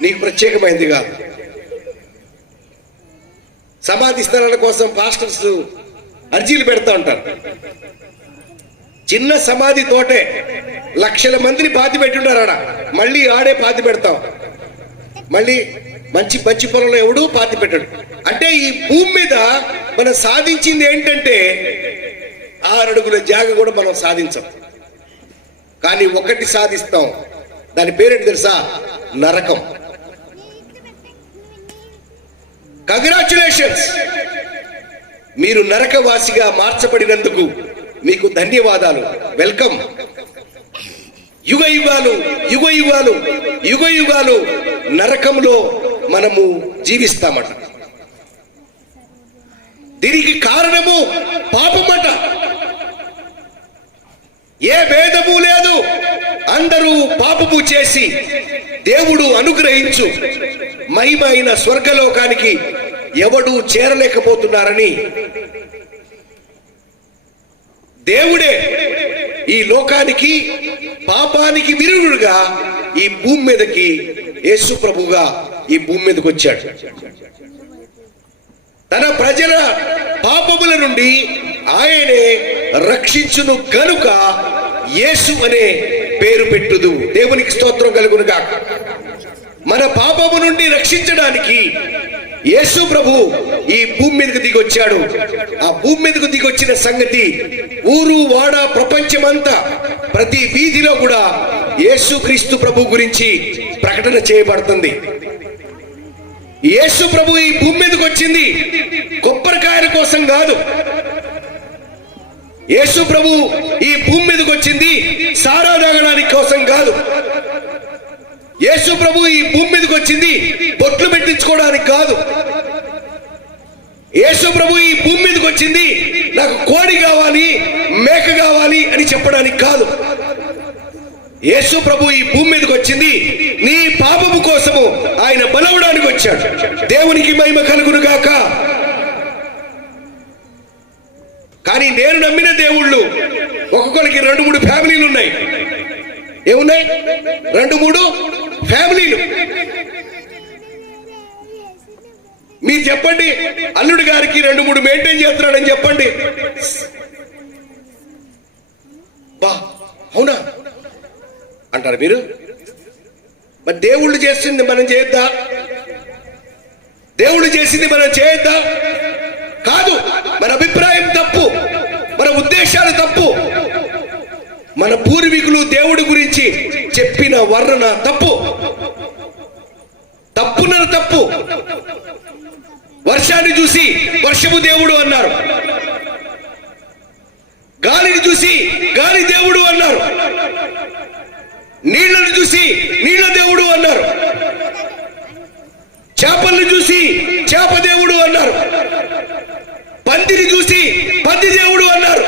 నీకు ప్రత్యేకమైంది కాదు. సమాధి స్థలాల కోసం పాస్టర్స్ అర్జీలు పెడతా ఉంటారు. చిన్న సమాధి తోటే లక్షల మందిని పాతి పెట్టుంటారు ఆడ. మళ్ళీ ఆడే పాతి పెడతాం. మళ్ళీ మంచి మంచి పొలంలో ఎవడు పాతి పెట్టాడు. అంటే ఈ భూమి మీద మనం సాధించింది ఏంటంటే 6 అడుగుల జాగ కూడా మనం సాధించాం. కానీ ఒకటి సాధిస్తాం. దాని పేరేంటి తెలుసా? నరకం. కంగ్రాచులేషన్స్, మీరు నరకవాసిగా మార్చబడినందుకు మీకు ధన్యవాదాలు. వెల్కమ్. యుగ యుగాలు యుగ యుగాలు యుగ యుగాలు నరకంలో మనము జీవిస్తామట. దీనికి కారణము పాపమట. ఏ భేదము లేదు, అందరూ పాపము చేసి దేవుడు అనుగ్రహించు మహిమ అయిన స్వర్గలోకానికి ఎవడూ చేరలేకపోతున్నారని దేవుడే ఈ లోకానికి పాపానికి విరుగుడుగా ఈ భూమి మీదకి యేసు ప్రభుగా ఈ భూమి మీదకి వచ్చాడు. తన ప్రజల పాపముల నుండి ఆయనే రక్షించును గనుక యేసు అనే పేరు పెట్టుదు. దేవునికి స్తోత్రం కలుగును గాక. మన పాపము నుండి రక్షించడానికి యేసు ప్రభు ఈ భూమి మీదకు దిగొచ్చాడు. ఆ భూమి మీదకు దిగొచ్చిన సంగతి ఊరు వాడ ప్రపంచమంతా ప్రతి వీధిలో కూడా యేసు క్రీస్తు ప్రభు గురించి ప్రకటన చేయబడుతుంది. యేసు ప్రభు ఈ భూమి మీదకి వచ్చింది కొబ్బరికాయల కోసం కాదు. యేసు ప్రభు ఈ భూమి మీదకి వచ్చింది సారా తాగడానికి కోసం కాదు. యేసు ప్రభు ఈ భూమి మీదకి వచ్చింది బొట్లు పెట్టించుకోవడానికి కాదు. యేసు ప్రభు ఈ భూమి మీదకి వచ్చింది నాకు కోడి కావాలి, మేక కావాలి అని చెప్పడానికి కాదు. యేసు ప్రభు ఈ భూమి మీదకి వచ్చింది నీ పాపము కోసము ఆయన బలవడానికి వచ్చాడు. దేవునికి మహిమ కలుగును గాక. కానీ నేను నమ్మిన దేవుళ్ళు ఒక్కొక్కరికి 2-3 ఫ్యామిలీలు ఉన్నాయి. ఏమున్నాయి? 2-3 ఫ్యామిలీలు. మీరు చెప్పండి, అల్లుడు గారికి 2-3 మెయింటైన్ చేస్తున్నాడని చెప్పండి. బా అవునా అంటారు మీరు. మరి దేవుళ్ళు చేసింది మనం చేయొద్దా? దేవుళ్ళు చేసింది మనం చేయొద్దా? కాదు. మన అభిప్రాయం తప్పు, మన ఉద్దేశాలు తప్పు, మన పూర్వీకులు దేవుడి గురించి చెప్పిన వర్ణన తప్పు. తప్పు. వర్షాన్ని చూసి వర్షము దేవుడు అన్నారు, గాలిని చూసి గాలి దేవుడు అన్నారు, నీళ్లను చూసి నీళ్ల దేవుడు అన్నారు, చేపలను చూసి చేప దేవుడు అన్నారు, పందిని చూసి పంది దేవుడు అన్నారు,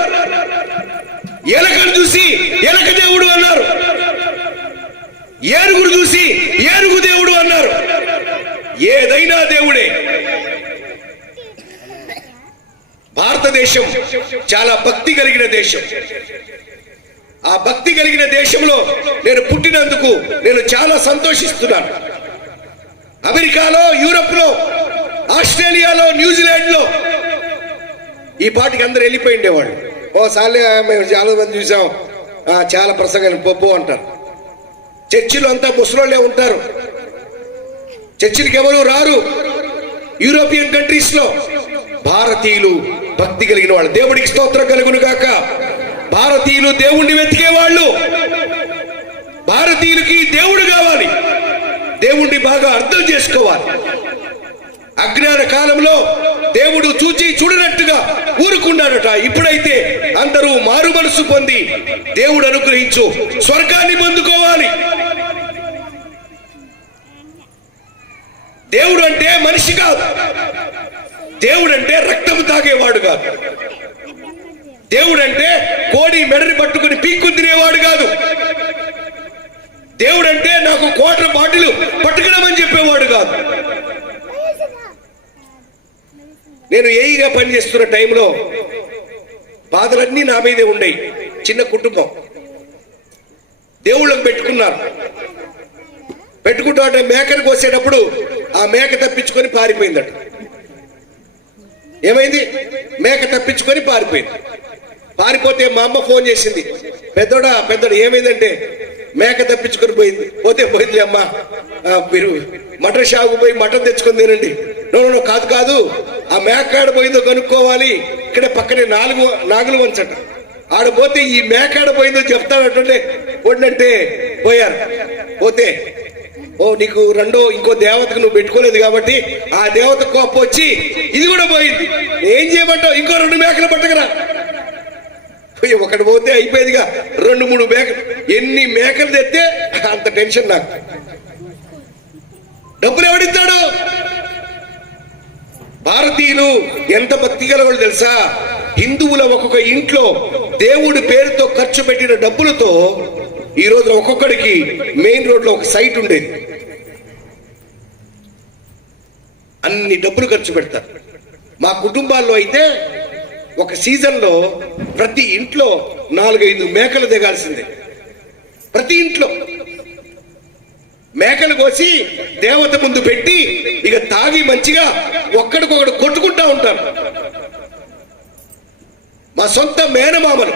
ఎలకను చూసి ఎలక దేవుడు అన్నారు, ఏనుగును చూసి ఏనుగు దేవుడు అన్నారు. ఏదైనా దేవుడే. భారతదేశం చాలా భక్తి కలిగిన దేశం. ఆ భక్తి కలిగిన దేశంలో నేను పుట్టినందుకు నేను చాలా సంతోషిస్తున్నాను. అమెరికాలో, యూరప్ లో, ఆస్ట్రేలియాలో, న్యూజిలాండ్ లో ఈ పాటికి అందరు వెళ్ళిపోయిండేవాళ్ళు. ఓసారి మేము చాలా మంది చూసాం, చాలా ప్రసంగాన్ని పొప్పు అంటారు. చర్చిలో అంతా ముసలోళ్ళే ఉంటారు, చర్చిలకు ఎవరు రారు. యూరోపియన్ కంట్రీస్ లో భారతీయులు భక్తి కలిగిన వాళ్ళు. దేవుడికి స్తోత్రం కలుగును గాక. భారతీయులు దేవుణ్ణి వెతికే వాళ్ళు. భారతీయులకి దేవుడు కావాలి, దేవుణ్ణి బాగా అర్థం చేసుకోవాలి. అజ్ఞాన కాలంలో దేవుడు చూచి చూడనట్టుగా ఊరుకున్నాడట. ఇప్పుడైతే అందరూ మారు మనసు పొంది దేవుడు అనుగ్రహించు స్వర్గాన్ని పొందుకోవాలి. దేవుడు అంటే మనిషి కాదు. దేవుడు అంటే రక్తము తాగేవాడు కాదు. దేవుడు అంటే కోడి మెడని పట్టుకుని పీక్కు తినేవాడు కాదు. దేవుడు అంటే నాకు క్వార్టర్ బాటిల్ పట్టుకురమని చెప్పేవాడు కాదు. నేను ఏయిగా పనిచేస్తున్న టైంలో బాధలన్నీ నా మీదే ఉండేవి. చిన్న కుటుంబం, దేవుళ్ళకు పెట్టుకున్నారు. పెట్టుకుంటా మేకను కోసేటప్పుడు ఆ మేక తప్పించుకొని పారిపోయిందట. ఏమైంది? మేక తప్పించుకొని పారిపోయింది. పారిపోతే మా అమ్మ ఫోన్ చేసింది, పెద్దోడా ఏమైందంటే మేక తప్పించుకొని పోయింది. పోయింది అమ్మ, మీరు మటన్ షాపు పోయి మటన్ తెచ్చుకొని తినండి. నో కాదు, ఆ మేక ఆడ పోయిందో కనుక్కోవాలి. ఇక్కడ పక్కనే నాగులు వంచట, ఆడపోతే ఈ మేక ఆడ పోయిందో చెప్తానంటే పోండంటే పోయారు. పోతే నీకు ఇంకో దేవతకు నువ్వు పెట్టుకోలేదు కాబట్టి ఆ దేవత కోపం వచ్చి ఇది కూడా పోయింది. ఏం చేయమంటావు? ఇంకో 2 మేకలు పట్టకరా. ఒకటి పోతే అయిపోయేదిగా 2-3 మేకలు. ఎన్ని మేకలు తెస్తే అంత టెన్షన్ నాకు. డబ్బులు ఎవడిస్తాడు? భారతీయులు ఎంత భక్తి గలవాళ్ళు తెలుసా? హిందువుల ఒక్కొక్క ఇంట్లో దేవుడి పేరుతో ఖర్చు పెట్టిన డబ్బులతో ఈ రోజు ఒక్కొక్కడికి మెయిన్ రోడ్ లో ఒక సైట్ ఉండేది. అన్ని డబ్బులు ఖర్చు పెడతారు. మా కుటుంబాల్లో అయితే ఒక సీజన్ లో ప్రతి ఇంట్లో 4-5 మేకలు దిగాల్సిందే. ప్రతి ఇంట్లో మేకలు కోసి దేవత ముందు పెట్టి ఇక తాగి మంచిగా ఒక్కడికొకడు కొట్టుకుంటా ఉంటారు. మా సొంత మేనమామలు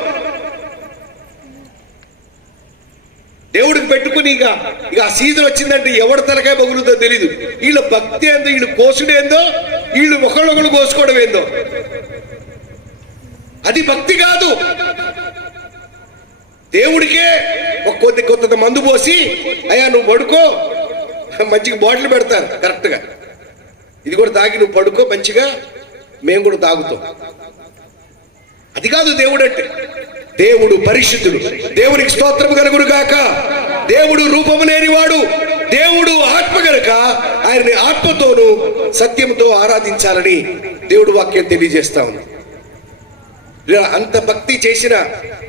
దేవుడికి పెట్టుకుని ఇక ఆ సీజన్ వచ్చిందంటే ఎవరి తలకాయ పగులుతో తెలీదు. వీళ్ళ భక్తి ఏందో, వీళ్ళు కోసుడేందో, వీళ్ళు ఒకళ్ళొకళ్ళు కోసుకోవడం ఏందో. అది భక్తి కాదు. దేవుడికే కొంత మందు పోసి అయ్యా నువ్వు పడుకో, మంచిగా బాటిల్ పెడతారు కరెక్ట్ గా, ఇది కూడా తాగి నువ్వు పడుకో మంచిగా, మేము కూడా తాగుతాం. అది కాదు దేవుడు అంటే. దేవుడు పరిశుద్ధుడు. దేవునికి స్తోత్రము కలుగును గాక. దేవుడు రూపము లేనివాడు. దేవుడు ఆత్మ గనుక ఆయన్ని ఆత్మతోను సత్యముతో ఆరాధించాలని దేవుడు వాక్యం తెలియజేస్తా ఉంది. అంత భక్తి చేసిన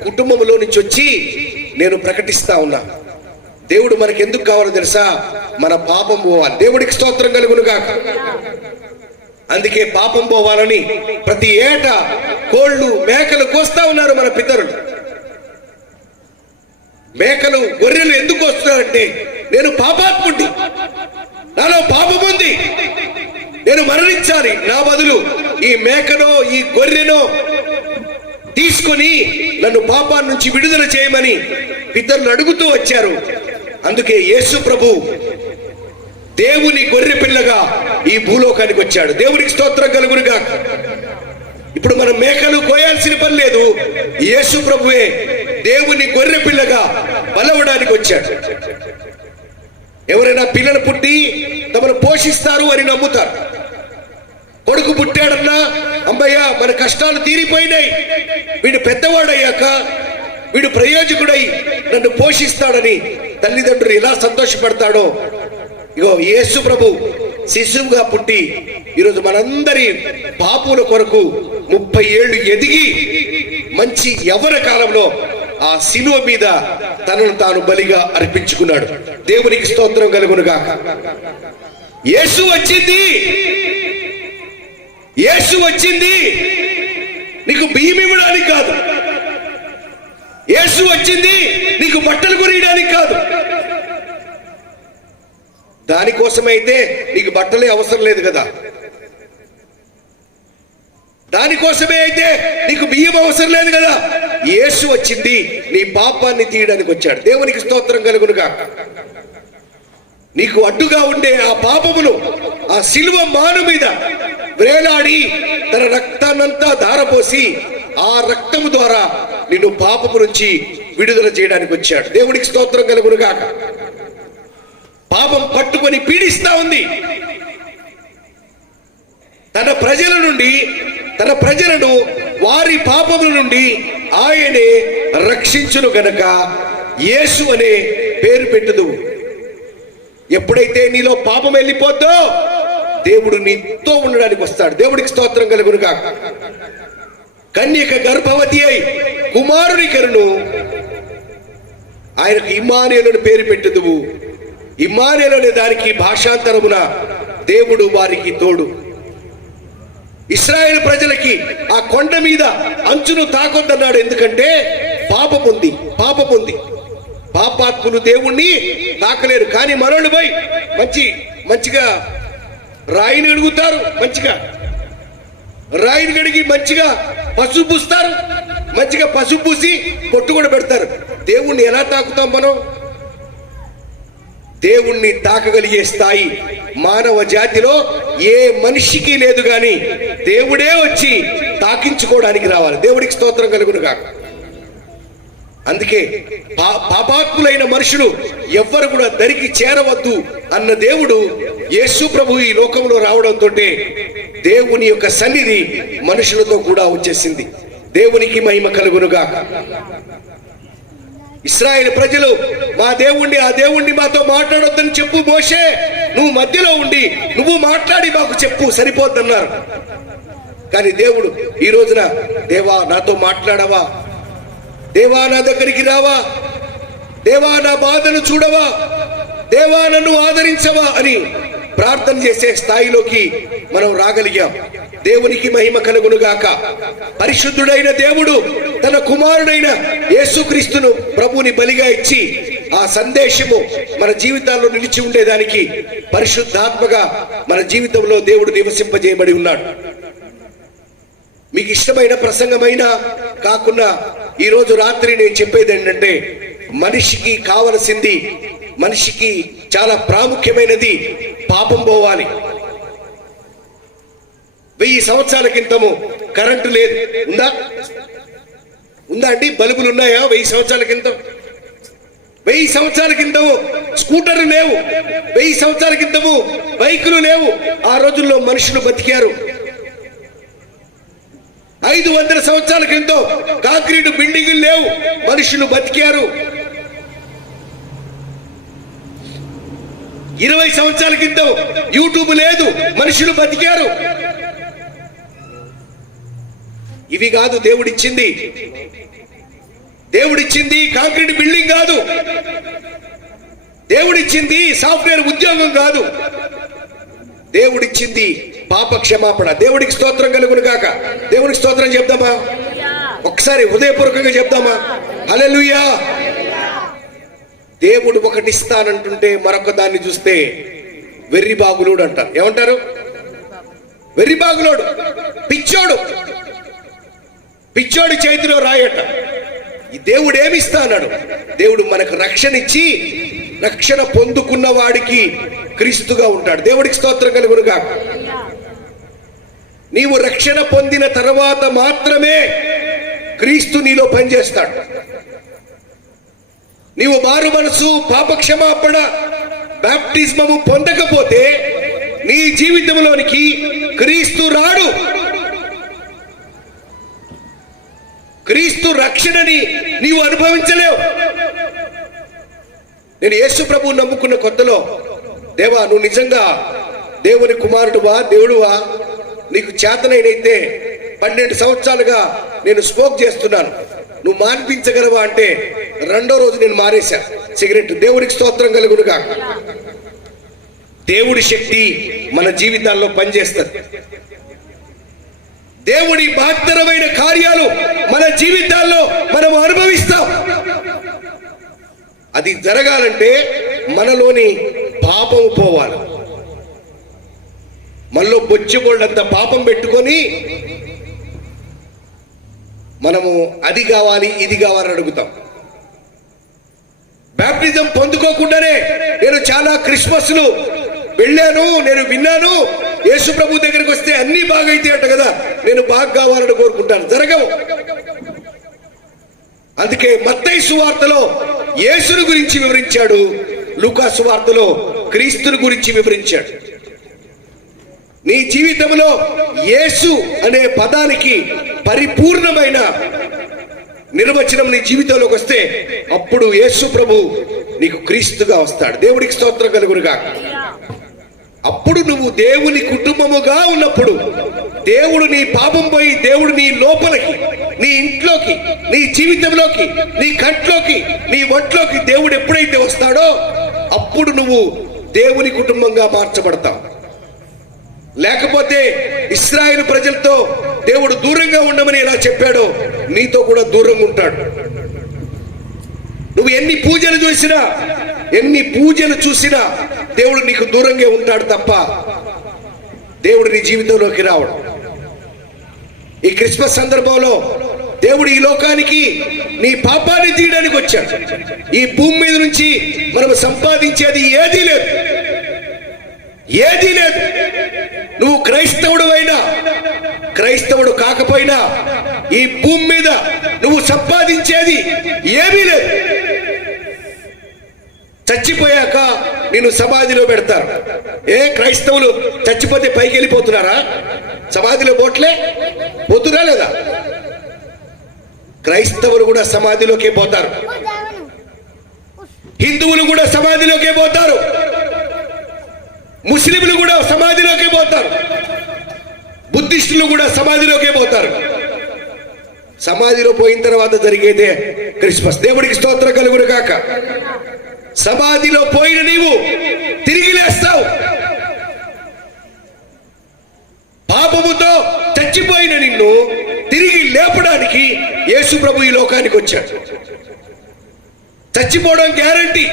కుటుంబంలో నుంచి వచ్చి నేను ప్రకటిస్తా ఉన్నా, దేవుడు మనకి ఎందుకు కావాలో తెలుసా? మన పాపం పోవాలి. దేవుడికి స్తోత్రం కలుగును గాక. అందుకే పాపం పోవాలని ప్రతి ఏటా కోళ్ళు మేకలు కోస్తా ఉన్నారు మన పితరులు. మేకలు గొర్రెలు ఎందుకు వస్తున్నారంటే, నేను పాపాత్ముడి, నాలో పాపం ఉంది, నేను మరణించాలి, నా బదులు ఈ మేకనో ఈ గొర్రెనో తీసుకొని నన్ను పాపాన్ని నుంచి విడుదల చేయమని పితరులు అడుగుతూ వచ్చారు. అందుకే యేసు ప్రభు దేవుని గొర్రె పిల్లగా ఈ భూలోకానికి వచ్చాడు. దేవునికి స్తోత్రం కలుగును గాక. ఇప్పుడు మనం మేకలు కోయాల్సిన పని లేదు. యేసు ప్రభువే దేవుని గొర్రె పిల్లగా బలవడానికి వచ్చాడు. ఎవరైనా పిల్లలు పుట్టి తమను పోషిస్తారు అని నమ్ముతారు. కొడుకు పుట్టాడన్నా అమ్మయ్య మన కష్టాలు తీరిపోయినాయి, వీడు పెద్దవాడయ్యాక వీడు ప్రయోజకుడై నన్ను పోషిస్తాడని తల్లిదండ్రులు ఎలా సంతోషపడతాడో, ఇగో యేసు ప్రభు శిశువుగా పుట్టి ఈరోజు మనందరి పాపుల కొరకు 30 ఏళ్ళు ఎదిగి మంచి యవ్వన కాలంలో ఆ శిలువ మీద తనను తాను బలిగా అర్పించుకున్నాడు. దేవునికి స్తోత్రం కలుగును గాక. యేసు వచ్చింది, యేసు వచ్చింది నీకు బియ్యం ఇవ్వడానికి కాదు. యేసు వచ్చింది నీకు బట్టలు కొనియడానికి కాదు. దానికోసమైతే నీకు బట్టలే అవసరం లేదు కదా. దానికోసమే అయితే నీకు బియ్యం అవసరం లేదు కదా. యేసు వచ్చింది నీ పాపాన్ని తీయడానికి వచ్చాడు. దేవునికి స్తోత్రం కలుగునుగా. నీకు అడ్డుగా ఉండే ఆ పాపమును ఆ సిలువ మాను మీద వేలాడి తన రక్తాన్నంతా ధారపోసి ఆ రక్తము ద్వారా నిన్ను పాపము నుంచి విడుదల చేయడానికి వచ్చాడు. దేవునికి స్తోత్రం కలుగునుగా. పాపం పట్టుకొని పీడిస్తా ఉంది. తన ప్రజల నుండి తన ప్రజలను వారి పాపముల నుండి ఆయనే రక్షించును గనక యేసు అనే పేరు పెట్టుదు. ఎప్పుడైతే నీలో పాపం వెళ్ళిపోద్దో దేవుడు నీతో ఉండడానికి వస్తాడు. దేవుడికి స్తోత్రం కలుగునుగా. కన్యక గర్భవతి అయి కుమారుని కరును ఆయనకు ఇమ్మానుయేలు అని పేరు పెట్టుదువు. ఇమ్మానుయేలు అనే దానికి భాషాంతరమున దేవుడు వారికి తోడు. ఇశ్రాయేలు ప్రజలకి ఆ కొండ మీద అంచును తాకొద్దన్నాడు. ఎందుకంటే పాపం ఉంది, పాపం ఉంది. పాపాత్ములు దేవుణ్ణి తాకలేరు. కానీ మనోళ్ళు పోయి మంచిగా రాయిని అడుగుతారు, మంచిగా రాయిని కడిగి మంచిగా పసుపు పూస్తారు, మంచిగా పసుపు పూసి పొట్టు కూడా పెడతారు. దేవుణ్ణి ఎలా తాకుతాం మనం? దేవుణ్ణి తాకగలిగే స్థాయి మానవ జాతిలో ఏ మనిషికి లేదు. గాని దేవుడే వచ్చి తాకించుకోవడానికి రావాలి. దేవుడికి స్తోత్రం కలుగునుగా. అందుకే పాపాత్ములైన మనుషులు ఎవ్వరు కూడా దరికి చేరవద్దు అన్న దేవుడు యేసు ప్రభు ఈ లోకంలో రావడంతో దేవుని యొక్క సన్నిధి మనుషులతో కూడా వచ్చేసింది. దేవునికి మహిమ కలుగునుగా. ఇశ్రాయేలు ప్రజలు మా దేవుణ్ణి ఆ దేవుణ్ణి మాతో మాట్లాడొద్దని చెప్పు మోషే, నువ్వు మధ్యలో ఉండి నువ్వు మాట్లాడి మాకు చెప్పు సరిపోద్దన్నారు. కానీ దేవుడు ఈ రోజున దేవా నాతో మాట్లాడవా, దేవా నా దగ్గరికి రావా, దేవా నా బాధను చూడవా, దేవా నన్ను ఆదరించవా అని ప్రార్థన చేసే స్థాయిలోకి మనం రాగలిగాం. దేవునికి మహిమ కలుగునుగాక. పరిశుద్ధుడైన దేవుడు తన కుమారుడైన యేసుక్రీస్తును ప్రభుని బలిగా ఇచ్చి ఆ సందేశము మన జీవితాల్లో నిలిచి ఉండేదానికి పరిశుద్ధాత్మగా మన జీవితంలో దేవుడు నివసింపజేయబడి ఉన్నాడు. మీకు ఇష్టమైన ప్రసంగమైనా కాకుండా ఈరోజు రాత్రి నేను చెప్పేది ఏంటంటే, మనిషికి కావలసింది, మనిషికి చాలా ప్రాముఖ్యమైనది పాపం పోవాలి. 1000 సంవత్సరాల క్రితము కరెంటు లేదు, ఉందా అండి? బల్బులు ఉన్నాయా 1000 సంవత్సరాల క్రితం? 1000 సంవత్సరాల క్రితము స్కూటర్లు లేవు, 1000 సంవత్సరాల క్రితము బైకులు లేవు. ఆ రోజుల్లో మనుషులు బతికారు. 500 సంవత్సరాల క్రితం కాంక్రీట్ బిల్డింగులు లేవు, మనుషులు బతికారు. 20 సంవత్సరాల క్రితం యూట్యూబ్ లేదు, మనుషులు బతికారు. ఇవి కాదు దేవుడిచ్చింది. దేవుడిచ్చింది కాంక్రీట్ బిల్డింగ్ కాదు, దేవుడిచ్చింది సాఫ్ట్వేర్ ఉద్యోగం కాదు, దేవుడిచ్చింది పాప క్షమాపణ. దేవుడికి స్తోత్రం కలుగును గాక. దేవుడికి స్తోత్రం చెప్దామా? ఒకసారి హృదయపూర్వకంగా చెప్దామా? హల్లెలూయా. దేవుడు ఒకటి ఇస్తానంటుంటే మరొక దాన్ని చూస్తే వెర్రి బాగులోడు అంటారు. ఏమంటారు? వెర్రి బాగులోడు, పిచ్చోడు. పిచ్చోడి చేతిలో రాయట. ఈ దేవుడు ఏమిస్తా అన్నాడు? దేవుడు మనకు రక్షణ ఇచ్చి, రక్షణ పొందుకున్న వాడికి క్రీస్తుగా ఉంటాడు. దేవుడికి స్తోత్రం కలుగునుగా. నీవు రక్షణ పొందిన తర్వాత మాత్రమే క్రీస్తు నీలో పనిచేస్తాడు. నీవు మారు మనసు, పాప క్షమాపణ, బాప్టిజమము పొందకపోతే నీ జీవితంలోనికి క్రీస్తు రాడు. క్రీస్తు రక్షణని నీవు అనుభవించలేవు. నేను యేసు ప్రభువు నమ్ముకున్న కొత్తలో, దేవా నువ్వు నిజంగా దేవుని కుమారుడువా, దేవుడువా, నీకు చేతనైనైతే 12 సంవత్సరాలుగా నేను స్మోక్ చేస్తున్నాను, నువ్వు మాన్పించగలవా అంటే 2వ రోజు నేను మానేశా సిగరెట్. దేవుడికి స్తోత్రం కలుగునుగా. దేవుడి శక్తి మన జీవితాల్లో పనిచేస్తుంది. దేవుడి మహత్తరమైన కార్యాలు మన జీవితాల్లో మనం అనుభవిస్తాం. అది జరగాలంటే మనలోని పాపం పోవాలి. మనలో బొచ్చెబోళ్ళంత పాపం పెట్టుకొని మనము అది కావాలి ఇది కావాలని అడుగుతాం. బాప్టిజం పొందుకోకుండానే నేను చాలా క్రిస్మస్లు వెళ్ళాను, నేను విన్నాను, యేసు ప్రభు దగ్గరికి వస్తే అన్ని బాగా అయితే అంట కదా, నేను బాగా కావాలని కోరుకుంటాను. జరగవు. అందుకే మత్తయి సువార్తలో యేసుని గురించి వివరించాడు, లూకా సువార్తలో క్రీస్తుని గురించి వివరించాడు. నీ జీవితంలో యేసు అనే పదానికి పరిపూర్ణమైన నిర్వచనం నీ జీవితంలోకి వస్తే అప్పుడు యేసు ప్రభు నీకు క్రీస్తుగా వస్తాడు. దేవుడికి స్తోత్రం కలుగునుగా. అప్పుడు నువ్వు దేవుని కుటుంబముగా ఉన్నప్పుడు దేవుడు నీ పాపం పోయి, దేవుడు నీ లోపలికి, నీ ఇంట్లోకి, నీ జీవితంలోకి, నీ కంట్లోకి, నీ ఒంట్లోకి దేవుడు ఎప్పుడైతే వస్తాడో అప్పుడు నువ్వు దేవుని కుటుంబంగా మార్చబడతావు. లేకపోతే ఇశ్రాయేలు ప్రజలతో దేవుడు దూరంగా ఉండమని ఎలా చెప్పాడో నీతో కూడా దూరంగా ఉంటాడు. నువ్వు ఎన్ని పూజలు చూసినా, ఎన్ని పూజలు చూసినా దేవుడు నీకు దూరంగా ఉంటాడు తప్ప దేవుడు నీ జీవితంలోకి రావడం. ఈ క్రిస్మస్ సందర్భంలో దేవుడు ఈ లోకానికి నీ పాపాన్ని తీయడానికి వచ్చాడు. ఈ భూమి మీద నుంచి మనం సంపాదించేది ఏదీ లేదు, ఏదీ లేదు. నువ్వు క్రైస్తవుడు అయినా క్రైస్తవుడు కాకపోయినా ఈ భూమి మీద నువ్వు సంపాదించేది ఏమీ లేదు. చచ్చిపోయాక నిన్ను సమాధిలో పెడతారు. ఏ క్రైస్తవులు చచ్చిపోతే పైకి వెళ్ళిపోతున్నారా? సమాధిలో పోతురా లేదా? క్రైస్తవులు కూడా సమాధిలోకే పోతారు, హిందువులు కూడా సమాధిలోకే పోతారు, ముస్లింలు కూడా సమాధిలోకే పోతారు, బుద్ధిస్టులు కూడా సమాధిలోకే పోతారు. సమాధిలో పోయిన తర్వాత జరిగేదే క్రిస్మస్. దేవుడికి స్తోత్రం కలుగును కాక. సమాధిలో పోయిన నీవు తిరిగి లేస్తావు. పాపముతో చచ్చిపోయిన నిన్ను తిరిగి లేపడానికి యేసు ప్రభు ఈ లోకానికి వచ్చాడు. చచ్చిపోవడం గ్యారంటీ.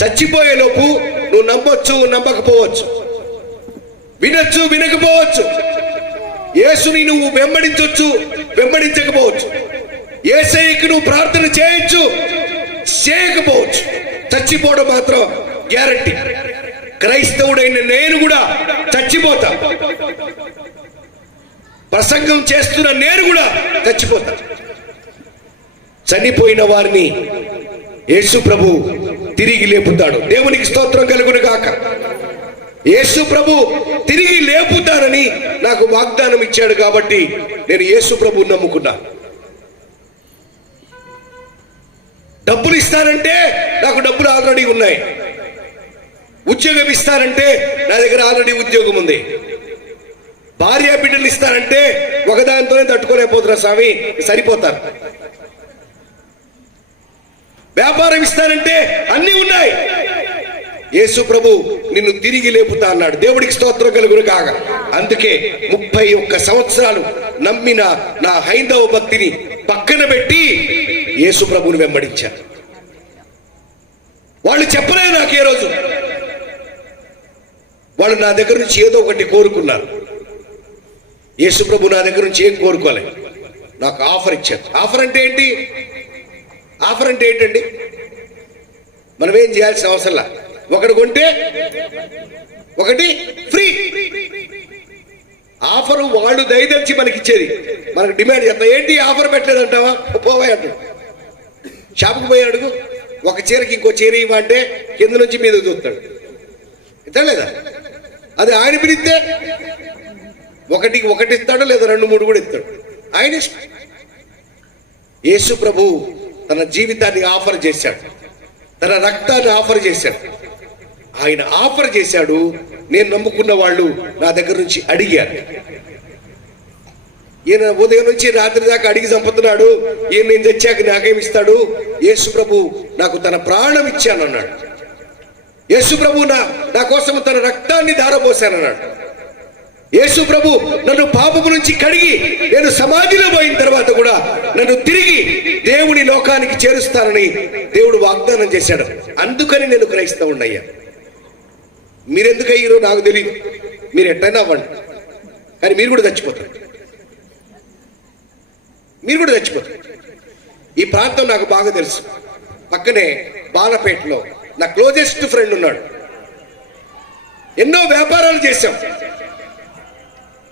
చచ్చిపోయే లోపు నువ్వు నమ్మొచ్చు, నమ్మకపోవచ్చు, వినొచ్చు, వినకపోవచ్చు, యేసుని నువ్వు వెంబడించొచ్చు, వెంబడించకపోవచ్చు, యేసయ్యకి నువ్వు ప్రార్థన చేయొచ్చు, చేయకపోవచ్చు. చచ్చిపోవడం మాత్రం గ్యారంటీ. క్రైస్తవుడైన నేను కూడా చచ్చిపోతా. ప్రసంగం చేస్తున్న నేను కూడా చచ్చిపోతా. చనిపోయిన వారిని యేసు ప్రభు తిరిగి లేపుతాడు. దేవునికి స్తోత్రం కలుగును గాక. యేసు ప్రభు తిరిగి లేపుతానని నాకు వాగ్దానం ఇచ్చాడు కాబట్టి నేను యేసు ప్రభువుని నమ్ముకున్నా. డబ్బులు ఇస్తానంటే నాకు డబ్బులు ఆల్రెడీ ఉన్నాయి. ఉద్యోగం ఇస్తానంటే నా దగ్గర ఆల్రెడీ ఉద్యోగం ఉంది. భార్య బిడ్డలు ఇస్తానంటే ఒకదానితోనే తట్టుకోలేకపోతున్నా స్వామి, సరిపోతారు. వ్యాపారం ఇస్తానంటే అన్ని ఉన్నాయి. యేసు ప్రభు నిన్ను తిరిగి లేపుతా అన్నాడు. దేవుడికి స్తోత్రం కలుగును కాక. అందుకే 31 సంవత్సరాలు నమ్మిన నా హైందవ భక్తిని పక్కన పెట్టి యేసు ప్రభువుని వెంబడించాను. వాళ్ళు చెప్పలేదు నాకు ఏ రోజు. వాళ్ళు నా దగ్గర నుంచి ఏదో ఒకటి కోరుకున్నారు. యేసు ప్రభు నా దగ్గర నుంచి ఏం కోరుకోలేదు, నాకు ఆఫర్ ఇచ్చారు. ఆఫర్ అంటే ఏంటి? ఆఫర్ అంటే ఏంటండి? మనం ఏం చేయాల్సిన అవసరంలా. ఒకటి కొంటే ఒకటి ఫ్రీ. ఆఫర్ వాళ్ళు దయదలిచి మనకి ఇచ్చేది. మనకు డిమాండ్ చేస్తాం. ఏంటి ఆఫర్ పెట్టలేదంటావా? పోవా అంటాడు. షాపుకి పోయి అడుగు, ఒక చీరకి ఇంకో చీర ఇవ్వంటే కింద నుంచి మీద చూస్తాడు. ఇస్తాడా? అది ఆయన పిలిస్తే ఒకటికి ఒకటి ఇస్తాడు, లేదా 2-3 కూడా ఇస్తాడు. ఆయన ఇష్టం. యేసు ప్రభు తన జీవితాన్ని ఆఫర్ చేశాడు, తన రక్తాన్ని ఆఫర్ చేశాడు. ఆయన ఆఫర్ చేశాడు. నేను నమ్ముకున్న వాళ్ళు నా దగ్గర నుంచి అడిగారు. ఈయన ఉదయం నుంచి రాత్రి దాకా అడిగి చంపుతున్నాడు. ఈయన నేను తెచ్చాక నాకేమిస్తాడు? యేసు ప్రభు నాకు తన ప్రాణం ఇచ్చానన్నాడు. యేసు ప్రభు నా కోసం తన రక్తాన్ని ధారపోశానన్నాడు. యేసు ప్రభు నన్ను పాపము నుంచి కడిగి నేను సమాధిలో పోయిన తర్వాత కూడా నన్ను తిరిగి దేవుని లోకానికి చేరుస్తానని దేవుడు వాగ్దానం చేశాడు. అందుకని నేను క్రైస్తవుడయ్యా. మీరెందుకు అయ్యారో నాకు తెలియదు. మీరు ఎట్టయినా అవ్వండి, కానీ మీరు కూడా చచ్చిపోతారు. మీరు కూడా చచ్చిపోతారు. ఈ ప్రాంతం నాకు బాగా తెలుసు. పక్కనే బాలపేటలో నా క్లోజెస్ట్ ఫ్రెండ్ ఉన్నాడు. ఎన్నో వ్యాపారాలు చేశాం.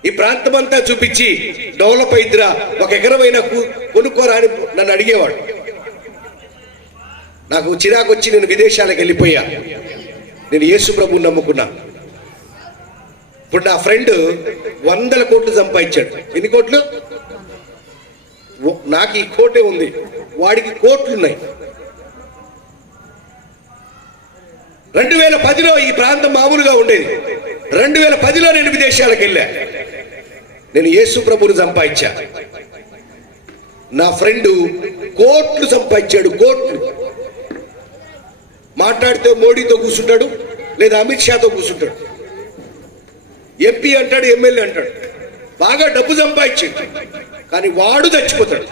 ఈ ప్రాంతం అంతా చూపించి డెవలప్ అయిద్దిరా, 1 ఎకరమైనా కొనుక్కోరా అని నన్ను అడిగేవాడు. నాకు చిరాకు వచ్చి నేను విదేశాలకు వెళ్ళిపోయా. నేను యేసు ప్రభువుని నమ్ముకున్నా. ఇప్పుడు నా ఫ్రెండ్ 100 కోట్లు సంపాదించాడు. ఎన్ని కోట్లు? నాకు ఈ కోటే ఉంది, వాడికి కోట్లున్నాయి. 2010లో ఈ ప్రాంతం మామూలుగా ఉండేది. 2010లో నేను విదేశాలకు వెళ్ళా. నేను యేసు ప్రభువుని సంపాదించా. నా ఫ్రెండ్ కోట్లు సంపాదించాడు. కోట్లు. మాట్లాడితే మోడీతో కూర్చుంటాడు, లేదా అమిత్ షాతో కూర్చుంటాడు. ఎంపీ అంటాడు, ఎమ్మెల్యే అంటాడు. బాగా డబ్బు సంపాదించాడు. కానీ వాడు చచ్చిపోతాడు,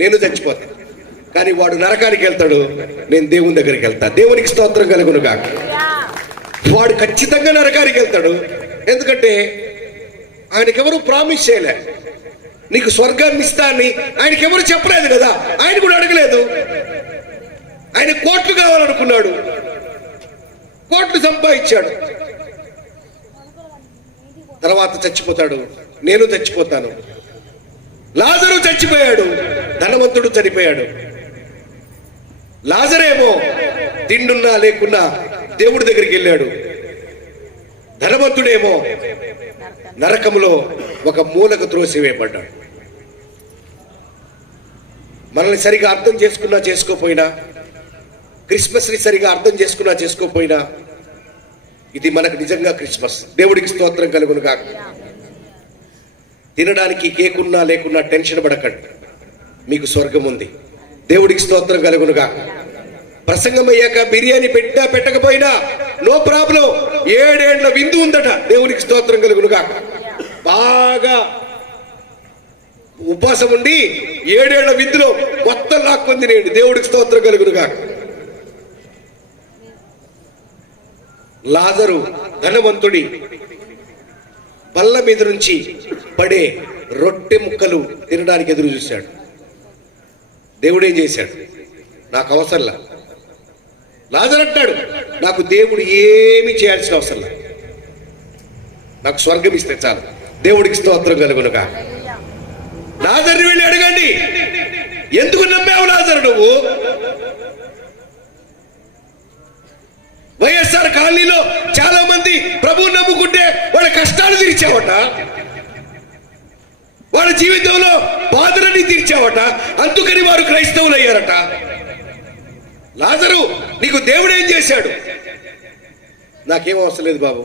నేను చచ్చిపోతాను. కానీ వాడు నరకానికి వెళ్తాడు, నేను దేవుని దగ్గరికి వెళ్తా. దేవునికి స్తోత్రం కలుగును గాక. వాడు ఖచ్చితంగా నరకానికి వెళ్తాడు. ఎందుకంటే ఆయనకెవరు ప్రామిస్ చేయలే నీకు స్వర్గాన్ని ఇస్తా అని. ఆయనకెవరు చెప్పలేదు కదా, ఆయన కూడా అడగలేదు. ఆయన కోట్లు కావాలనుకున్నాడు, కోట్లు సంపాదించాడు. తర్వాత చచ్చిపోతాడు, నేను చచ్చిపోతాను. లాజరు చచ్చిపోయాడు, ధనవంతుడు చనిపోయాడు. లాజరేమో తిండున్నా లేకున్నా దేవుడి దగ్గరికి వెళ్ళాడు. ధనవంతుడేమో నరకములో ఒక మూలకు త్రోసివేయబడ్డాడు. మనల్ని సరిగా అర్థం చేసుకున్నా చేసుకోపోయినా, క్రిస్మస్ ని సరిగా అర్థం చేసుకున్నా చేసుకోపోయినా, ఇది మనకు నిజంగా క్రిస్మస్. దేవుడికి స్తోత్రం కలుగును గాక. తినడానికి కేక్ ఉన్నా లేకున్నా టెన్షన్ పడకండి, మీకు స్వర్గం ఉంది. దేవుడికి స్తోత్రం కలుగునుగా. ప్రసంగం అయ్యాక బిర్యానీ పెట్టా పెట్టకపోయినా నో ప్రాబ్లం, 7 ఏండ్ల విందు ఉందట. దేవునికి స్తోత్రం కలుగునుగా. బాగా ఉపవాసం ఉండి 7 ఏళ్ల విందులో మొత్తం లాక్కుంది నేను. దేవుడికి స్తోత్రం కలుగునుగా. లాజరు ధనవంతుడి బల్ల మీద నుంచి పడే రొట్టె ముక్కలు తినడానికి ఎదురు చూశాడు. దేవుడు ఏం చేశాడు? నాకు అవసరంలా. లాజరు అంటాడు, నాకు దేవుడు ఏమి చేయాల్సిన అవసరంలా, నాకు స్వర్గం ఇస్తే చాలు. దేవుడికి స్తోత్రం కలుగునుగా. లాజరుని వెళ్ళి అడగండి, ఎందుకు నమ్మావు లాజరు నువ్వు? వైఎస్ఆర్ కాలనీలో చాలా మంది ప్రభువు నమ్ముకుంటే వాళ్ళ కష్టాలు తీర్చావట, వాళ్ళ జీవితంలో బాధలని తీర్చావట, అందుకని వారు క్రైస్తవులు అయ్యారట. లాజరు, నీకు దేవుడు ఏం చేశాడు? నాకేం అవసరం లేదు బాబు.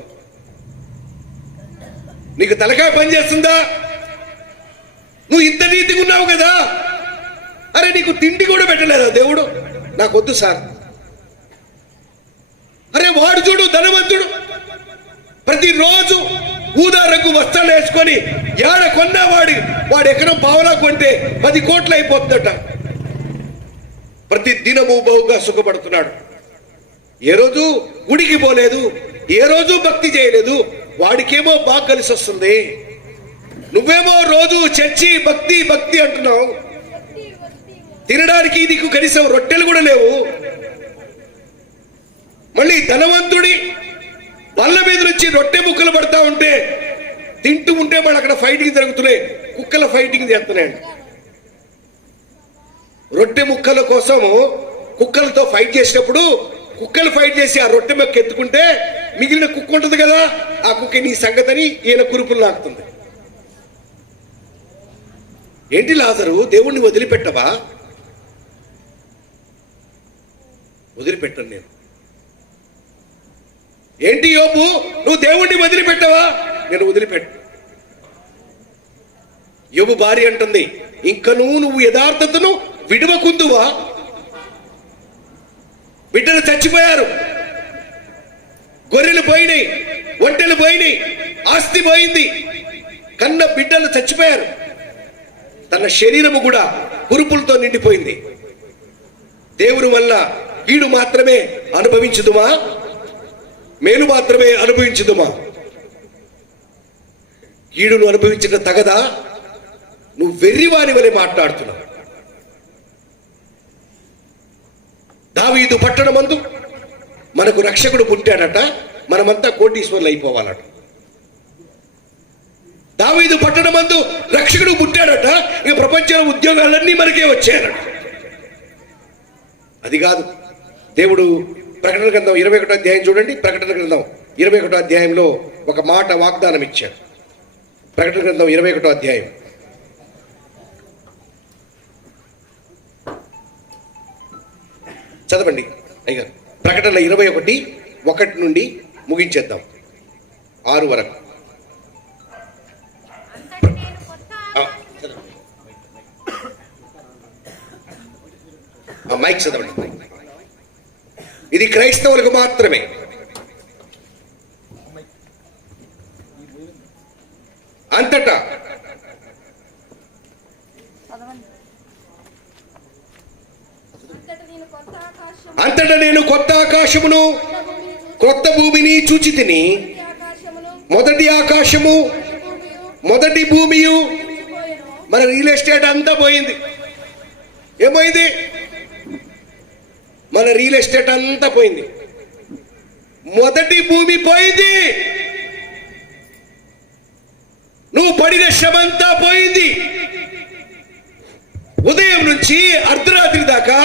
నీకు తలకాయ పని చేస్తుందా? నువ్వు ఇంత నీతిగా ఉన్నావు కదా, అరే నీకు తిండి కూడా పెట్టలేదా దేవుడు? నాకు వద్దు సార్. అరే వాడు చూడు ధనవంతుడు, ప్రతిరోజు ఊదా రంగు వస్త్రాలు వేసుకొని ఏడ కొన్నా వాడు ఎకరం పావలా కొంటే 10 కోట్లు అయిపోతుందట. ప్రతి దినము బహుగా సుఖపడుతున్నాడు. ఏ రోజు గుడికి పోలేదు, ఏ రోజు భక్తి చేయలేదు. వాడికేమో బాగా కలిసి వస్తుంది. నువ్వేమో రోజు చర్చి భక్తి భక్తి అంటున్నావు. తినడానికి నీకు కనీసం రొట్టెలు కూడా లేవు. మళ్ళీ ధనవంతుడి బల్ల మీద నుంచి రొట్టె ముక్కలు పడతా ఉంటే తింటూ ఉంటే వాళ్ళు అక్కడ ఫైటింగ్ జరుగుతున్నాయి, కుక్కల ఫైటింగ్ చేస్తున్నాయి. రొట్టె ముక్కల కోసం కుక్కలతో ఫైట్ చేసినప్పుడు కుక్కలు ఫైట్ చేసి ఆ రొట్టె ముక్క ఎత్తుకుంటే మిగిలిన కుక్క ఉంటుంది కదా, ఆ కుక్క నీ సంగతని ఈయన కురుపులు లాగుతుంది. ఏంటి లాజరు, దేవుణ్ణి వదిలిపెట్టవా? వదిలిపెట్టను నేను. ఏంటి యోబు, నువ్వు దేవుణ్ణి వదిలిపెట్టవా? నేను వదిలిపెట్టు. యోబు భార్య అంటుంది, ఇంకనూ నువ్వు యథార్థతను విడవకుందువా? బిడ్డలు చచ్చిపోయారు, గొర్రెలు పోయినాయి, ఒంటెలు పోయినాయి, ఆస్తి పోయింది, కన్న బిడ్డలు చచ్చిపోయారు, తన శరీరము కూడా కురుపులతో నిండిపోయింది. దేవుని వల్ల కీడు మాత్రమే అనుభవించుదుమా, మేలు మాత్రమే అనుభవించుదుమా? కీడును అనుభవించడం తగదా? నువ్వు వెర్రివాని వలె మాట్లాడుతున్నావు. దావీదు పట్టణమందు మనకు రక్షకుడు పుట్టాడట, మనమంతా కోటీశ్వర్లు అయిపోవాలట. దావీదు పట్టణమందు రక్షకుడు పుట్టాడట, ఇక ప్రపంచంలో ఉద్యోగాలన్నీ మనకే వచ్చాయనట. అది కాదు. దేవుడు ప్రకటన గ్రంథం 21వ అధ్యాయం చూడండి. ప్రకటన గ్రంథం 21వ అధ్యాయంలో ఒక మాట వాగ్దానం ఇచ్చాడు. ప్రకటన గ్రంథం 21వ అధ్యాయం చదవండి అయ్యారు. ప్రకటన 21:1 నుండి ముగించేద్దాం 6 వరకు. మైక్ చదవండి. ఇది క్రైస్తవులకు మాత్రమే. అంతటా నేను కొత్త ఆకాశమును కొత్త భూమిని చూచితిని. మొదటి ఆకాశము మొదటి భూమియు, మన రియల్ ఎస్టేట్ అంతా పోయింది. ఏమైంది? మన రియల్ ఎస్టేట్ అంతా పోయింది. మొదటి భూమి పోయింది. నువ్వు పడిన శ్రమంతా పోయింది. ఉదయం నుంచి అర్ధరాత్రి దాకా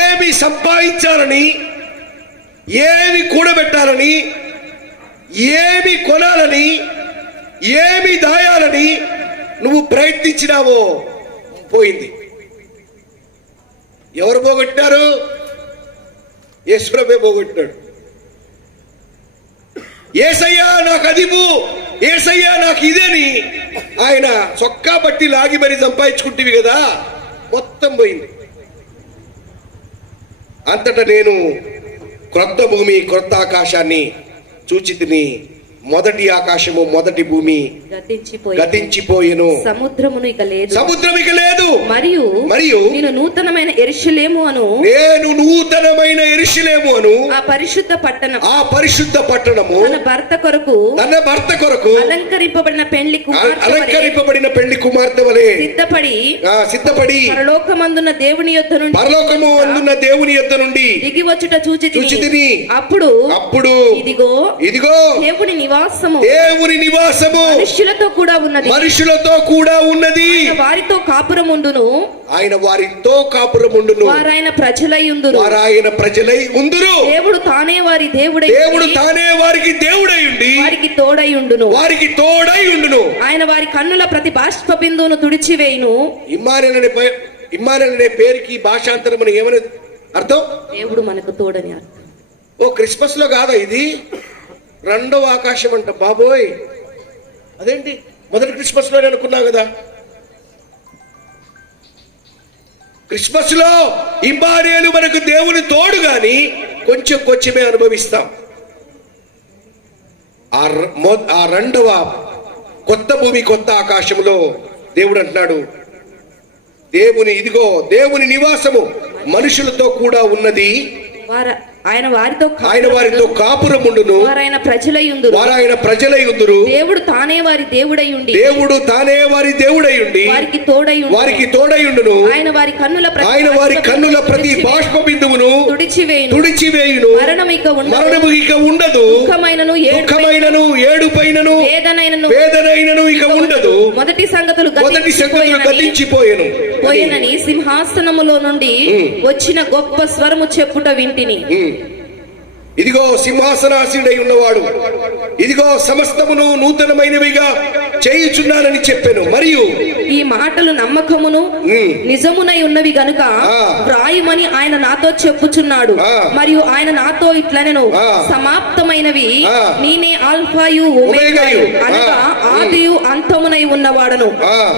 ఏమి సంపాదించాలని, ఏమి కూడబెట్టాలని, ఏమి కొనాలని, ఏమి దాయాలని నువ్వు ప్రయత్నించినావో పోయింది. ఎవరు పోగొట్టారు? యేసుప్రభువే పోగొట్టాడు. యేసయ్యా నాకు అదివు, యేసయ్యా నాకు ఇదేని ఆయన చొక్కా బట్టి లాగి మరి సంపాదించుకుంటేవి కదా, మొత్తం పోయింది. అంతటా నేను క్రొత్త భూమి క్రొత్త ఆకాశాన్ని చూచితిని. మొదటి ఆకాశము మొదటి భూమి గతించిపోయెను, సముద్రమును ఇక లేదు, సముద్రం ఇక లేదు. మరియు మరియు నేను నూతనమైన యెరూషలేము అను ఆ పరిశుద్ధ పట్టణము తన భర్త కొరకు అలంకరింపబడిన పెళ్లి కుమార్తె వలె సిద్ధపడి పరలోకమందున్న దేవుని దేవుని యొద్ద నుండి దిగి వచ్చుట చూచితిని. అప్పుడు ఇదిగో దేవుని నివాసము మనుషులతో కూడా ఉన్నది. వారితో కాపురముండును, ఆయన వారితో కాపురముండును, వారాయన ప్రజలై ఉందురు. దేవుడు తానే వారికి దేవుడై ఉండి వారికి తోడై ఉండును. ఆయన వారి కన్నుల ప్రతి బాష్ప బిందువును తుడిచివేయును. ఇమ్మానుయేల్ అనే పేరుకి భాషాంతరం ఏమని అర్థం? దేవుడు మనకు తోడని అర్థం. ఓ క్రిస్మస్ లో కాదా ఇది? రెండవ ఆకాశం అంట. బాబోయ్, అదేంటి మొదటి క్రిస్మస్ లో అనుకున్నాం కదా. క్రిస్మస్ లో ఇమ్మానుయేలు మనకు దేవుని తోడు గాని కొంచెమే అనుభవిస్తాం. ఆ రెండవ కొత్త భూమి కొత్త ఆకాశంలో దేవుడు అంటున్నాడు, దేవుని నివాసము మనుషులతో కూడా ఉన్నది. ఆయన వారితో కాపురముండును, వారాయన ప్రజలై ఉందురు. దేవుడు తానే వారి దేవుడై ఉండి వారికి తోడై ఉండును. ఆయన వారి కన్నుల ప్రతి బాష్ప బిందువును తుడిచివేయును. మరణము ఇక ఉండదు. దుఃఖమైనను ఏడుపైనను వేదనైనను ఇక ఉండదు. మొదటి సంగతులు గతించిపోయెను. సింహాసనములో నుండి వచ్చిన గొప్ప స్వరము చెప్పుట వింటిని. ఇదిగో సింహాసనాసీనుడై ఉన్నవాడు, ఇదిగో సమస్తమును నూతనమైనవిగా చేయుచున్నానని చెప్పెను. మరియు ఈ మాటలు నమ్మకమును నిజమునై ఉన్నవి గనుక వ్రాయుమని ఆయన నాతో చెప్పుచున్నాడు. మరియు ఆయన నాతో ఇట్లనెను, సమాప్తమైనవి నేనే ఆల్ఫాయు ఒమేగాయు, అనగా ఆదియు అంతమునై ఉన్నవాడను.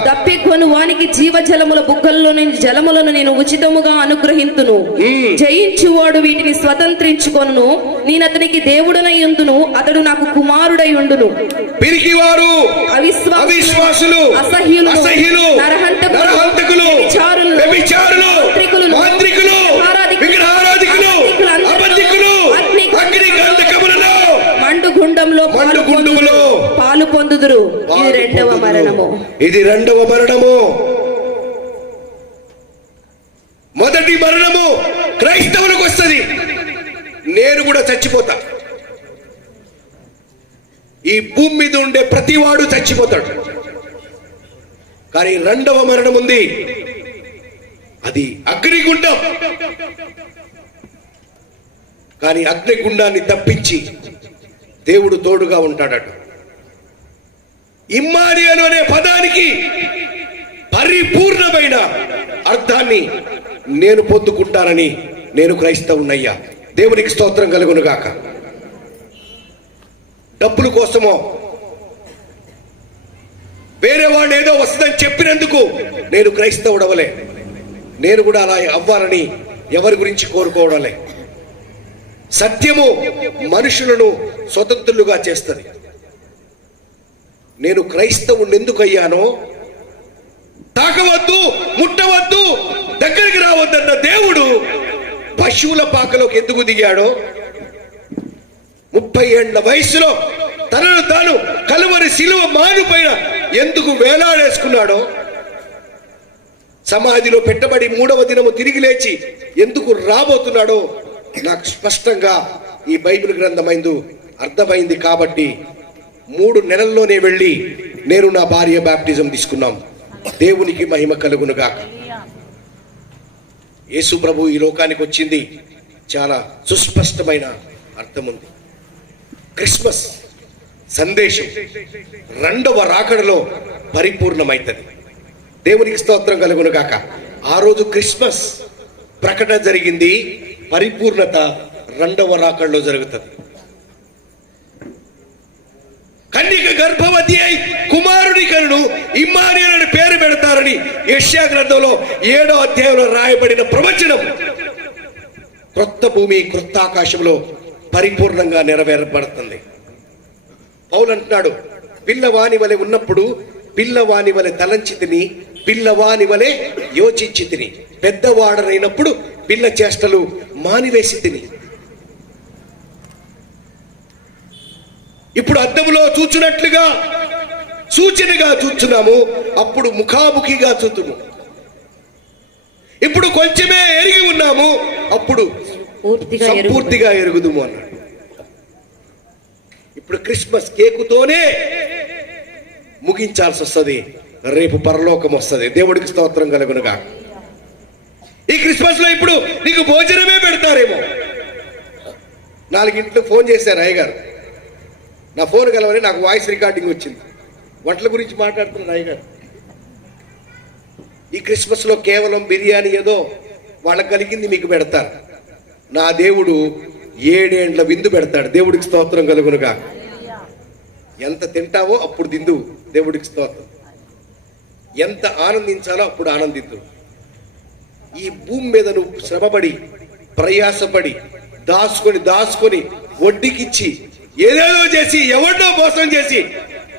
దప్పికొను వానికి జీవజలముల బుగ్గల్లోని జలములను నేను ఉచితముగా అనుగ్రహింతును. జయించువాడు వీటిని స్వతంత్రించుకొనును. నేను అతనికి దేవుడనై ఉందును, అతడు నాకు కుమారుడై ఉండును. పిరికివారు, అవిశ్వాసులు, అసహ్యులు, నరహంతకులు, వ్యభిచారులు, మాంత్రికులు, విగ్రహారాధికులు, అబద్ధికులు అగ్ని గంధకములలో మండుగుండములో పాలు పొందుదురు. ఇది రెండవ మరణము. మొదటి మరణము క్రైస్తవులకు వస్తుంది. నేను కూడా చచ్చిపోతా. ఈ భూమి మీద ఉండే ప్రతివాడు చచ్చిపోతాడు. కానీ రెండవ మరణం ఉంది, అది అగ్నిగుండం. కానీ అగ్నిగుండాన్ని తప్పించి దేవుడు తోడుగా ఉంటాడట. ఇమ్మానుయేలు అనే పదానికి పరిపూర్ణమైన అర్థాన్ని నేను పొందుకుంటానని నేను క్రైస్తవునయ్యా. దేవునికి స్తోత్రం కలుగును గాక. డబ్బుల కోసమో వేరే వాడు ఏదో వస్తుందని చెప్పినందుకు నేను క్రైస్తవుడవలే. నేను కూడా అలా అవ్వాలని ఎవరి గురించి కోరుకోవడలే. సత్యము మనుషులను స్వతంత్రులుగా చేస్తుంది. నేను క్రైస్తవుని ఎందుకు అయ్యానో, తాకవద్దు, ముట్టవద్దు, దగ్గరికి రావద్దన్న దేవుడు పశువుల పాకలోకి ఎందుకు దిగాడో, 30 ఏళ్ల వయసులో తనను తాను కలువరి శిలువ మానుపైన ఎందుకు వేలాడేసుకున్నాడో, సమాధిలో పెట్టబడి 3వ దినము తిరిగి లేచి ఎందుకు రాబోతున్నాడో నాకు స్పష్టంగా ఈ బైబిల్ గ్రంథమైందు అర్థమైంది. కాబట్టి 3 నెలల్లోనే వెళ్ళి నేను నా భార్య బాప్టిజం తీసుకున్నాం. దేవునికి మహిమ కలుగునుగా. యేసు ప్రభు ఈ లోకానికి వచ్చింది చాలా సుస్పష్టమైన అర్థం ఉంది. క్రిస్మస్ సందేశం రెండవ రాకడలో పరిపూర్ణమైతది. దేవునికి స్తోత్రం కలుగును గాక. ఆ రోజు క్రిస్మస్ ప్రకటన జరిగింది, పరిపూర్ణత రెండవ రాకడలో జరుగుతుంది. కన్యక గర్భవతి అయి కుమారుని కనును ఇమ్మానుయేలు అని పేరు పెడతారని యెషయా గ్రంథంలో 7వ అధ్యాయంలో రాయబడిన ప్రవచనం క్రొత్త భూమి క్రొత్త ఆకాశంలో పరిపూర్ణంగా నెరవేరబడుతుంది. పౌలు అంటున్నాడు, పిల్లవాని వలె ఉన్నప్పుడు పిల్లవాని వలె తలంచి తిని, పిల్లవాని వలె యోచించి తిని, పెద్దవాడనైనప్పుడు పిల్ల చేష్టలు మానివేసి తిని. ఇప్పుడు అద్దములో చూచున్నట్లుగా సూచనగా చూచున్నాము, అప్పుడు ముఖాముఖిగా చూతుము. ఇప్పుడు కొంచెమే ఎరిగి ఉన్నాము, అప్పుడు సంపూర్తిగా ఎరుగుదుము అన్నాడు. ఇప్పుడు క్రిస్మస్ కేకుతోనే ముగించాల్సి వస్తుంది, రేపు పరలోకం వస్తుంది. దేవుడికి స్తోత్రం కలుగునుగా. ఈ క్రిస్మస్ లో ఇప్పుడు నీకు భోజనమే పెడతారేమో. 4 గంటలకు ఫోన్ చేశారు అయ్యగారు, నా ఫోన్ కలవని నాకు వాయిస్ రికార్డింగ్ వచ్చింది, వంటల గురించి మాట్లాడుతున్నాను అయ్యగారు. ఈ క్రిస్మస్ లో కేవలం బిర్యానీ ఏదో వాళ్ళకి కలిగింది మీకు పెడతారు. నా దేవుడు 7 ఏండ్ల విందు పెడతాడు. దేవుడికి స్తోత్రం కలుగునుగా. ఎంత తింటావో అప్పుడు తిందు. దేవుడికి స్తోత్రం. ఎంత ఆనందించాలో అప్పుడు ఆనందిద్దు. ఈ భూమి మీద నువ్వు శ్రమపడి ప్రయాసపడి దాచుకొని వడ్డీకిచ్చి ఏదేదో చేసి ఎవరినో మోసం చేసి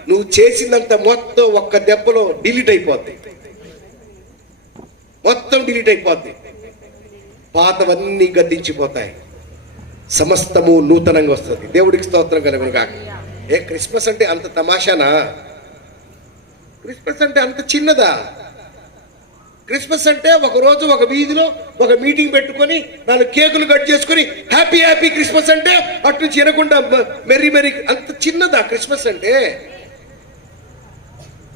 నువ్వు చేసిందంత మొత్తం ఒక్క దెబ్బలో డిలీట్ అయిపోద్ది. మొత్తం డిలీట్ అయిపోద్ది. పాతవన్నీ గద్దించిపోతాయి, సమస్తము నూతనంగా వస్తుంది. దేవుడికి స్తోత్రం కలుగునుగా. ఏ క్రిస్మస్ అంటే అంత తమాషానా? క్రిస్మస్ అంటే అంత చిన్నదా? క్రిస్మస్ అంటే ఒక రోజు ఒక వీధిలో ఒక మీటింగ్ పెట్టుకొని 4 కేకులు కట్ చేసుకొని హ్యాపీ హ్యాపీ క్రిస్మస్ అంటే అటు నుంచి వినకుండా మెర్రీ అంత చిన్నదా క్రిస్మస్ అంటే?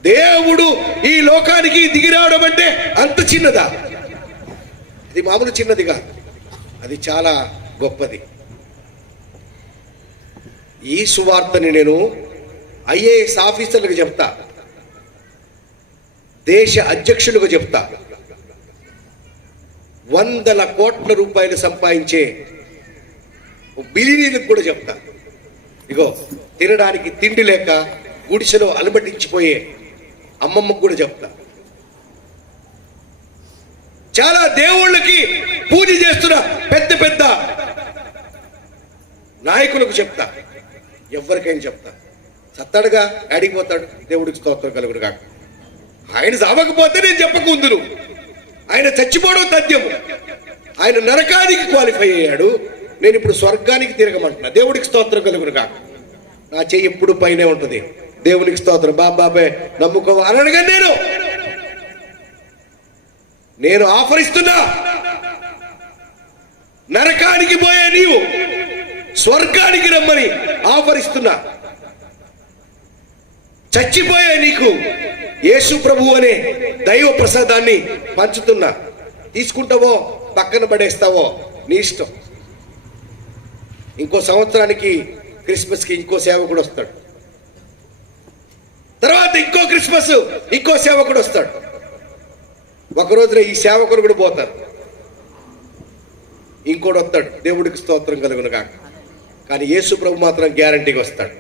దేవుడు ఈ లోకానికి దిగిరావడం అంటే అంత చిన్నదా? అది మామూలు చిన్నదిగా, అది చాలా గొప్పది. ఈ సువార్తని నేను ఐఏఎస్ ఆఫీసర్లకు చెప్తా, దేశ అధ్యక్షులకు చెప్తా, 100 కోట్ల రూపాయలు సంపాదించే బిలియనీలకు కూడా చెప్తా. ఇగో తినడానికి తిండి లేక గుడిసెలో అలమటించిపోయే అమ్మమ్మకు కూడా చెప్తా. చాలా దేవుళ్ళకి పూజ చేస్తున్న పెద్ద పెద్ద నాయకులకు చెప్తా, ఎవరికైనా చెప్తా. సత్తాడుగా అడిగిపోతాడు. దేవుడికి స్తోత్రం కలుగునుగా. ఆయన చావకపోతే నేను చెప్పకుందును. ఆయన చచ్చిపోవడం తథ్యము. ఆయన నరకానికి క్వాలిఫై అయ్యాడు, నేను ఇప్పుడు స్వర్గానికి తిరగమంటున్నా. దేవుడికి స్తోత్రం కలుగునుగా. నా చెయ్యి ఎప్పుడు పైనే ఉంటుంది. దేవునికి స్తోత్రం. బాబాబే నమ్ముకోవా అని అడగను. నేను ఆఫర్ ఇస్తున్నా. నరకానికి పోయే నీవు స్వర్గానికి రమ్మని ఆఫర్ ఇస్తున్నా. చచ్చిపోయే నీకు యేసు ప్రభు అనే దైవ ప్రసాదాన్ని పంచుతున్నా. తీసుకుంటావో పక్కన పడేస్తావో నీ ఇష్టం. ఇంకో సంవత్సరానికి క్రిస్మస్కి ఇంకో సేవకుడు వస్తాడు, తర్వాత ఇంకో క్రిస్మస్ ఇంకో సేవకుడు వస్తాడు. ఒక రోజున ఈ సేవకుడు కూడా పోతారు, ఇంకోటి వస్తాడు. దేవుడికి స్తోత్రం కలుగునుగా. కానీ యేసు ప్రభు మాత్రం గ్యారంటీగా వస్తాడు.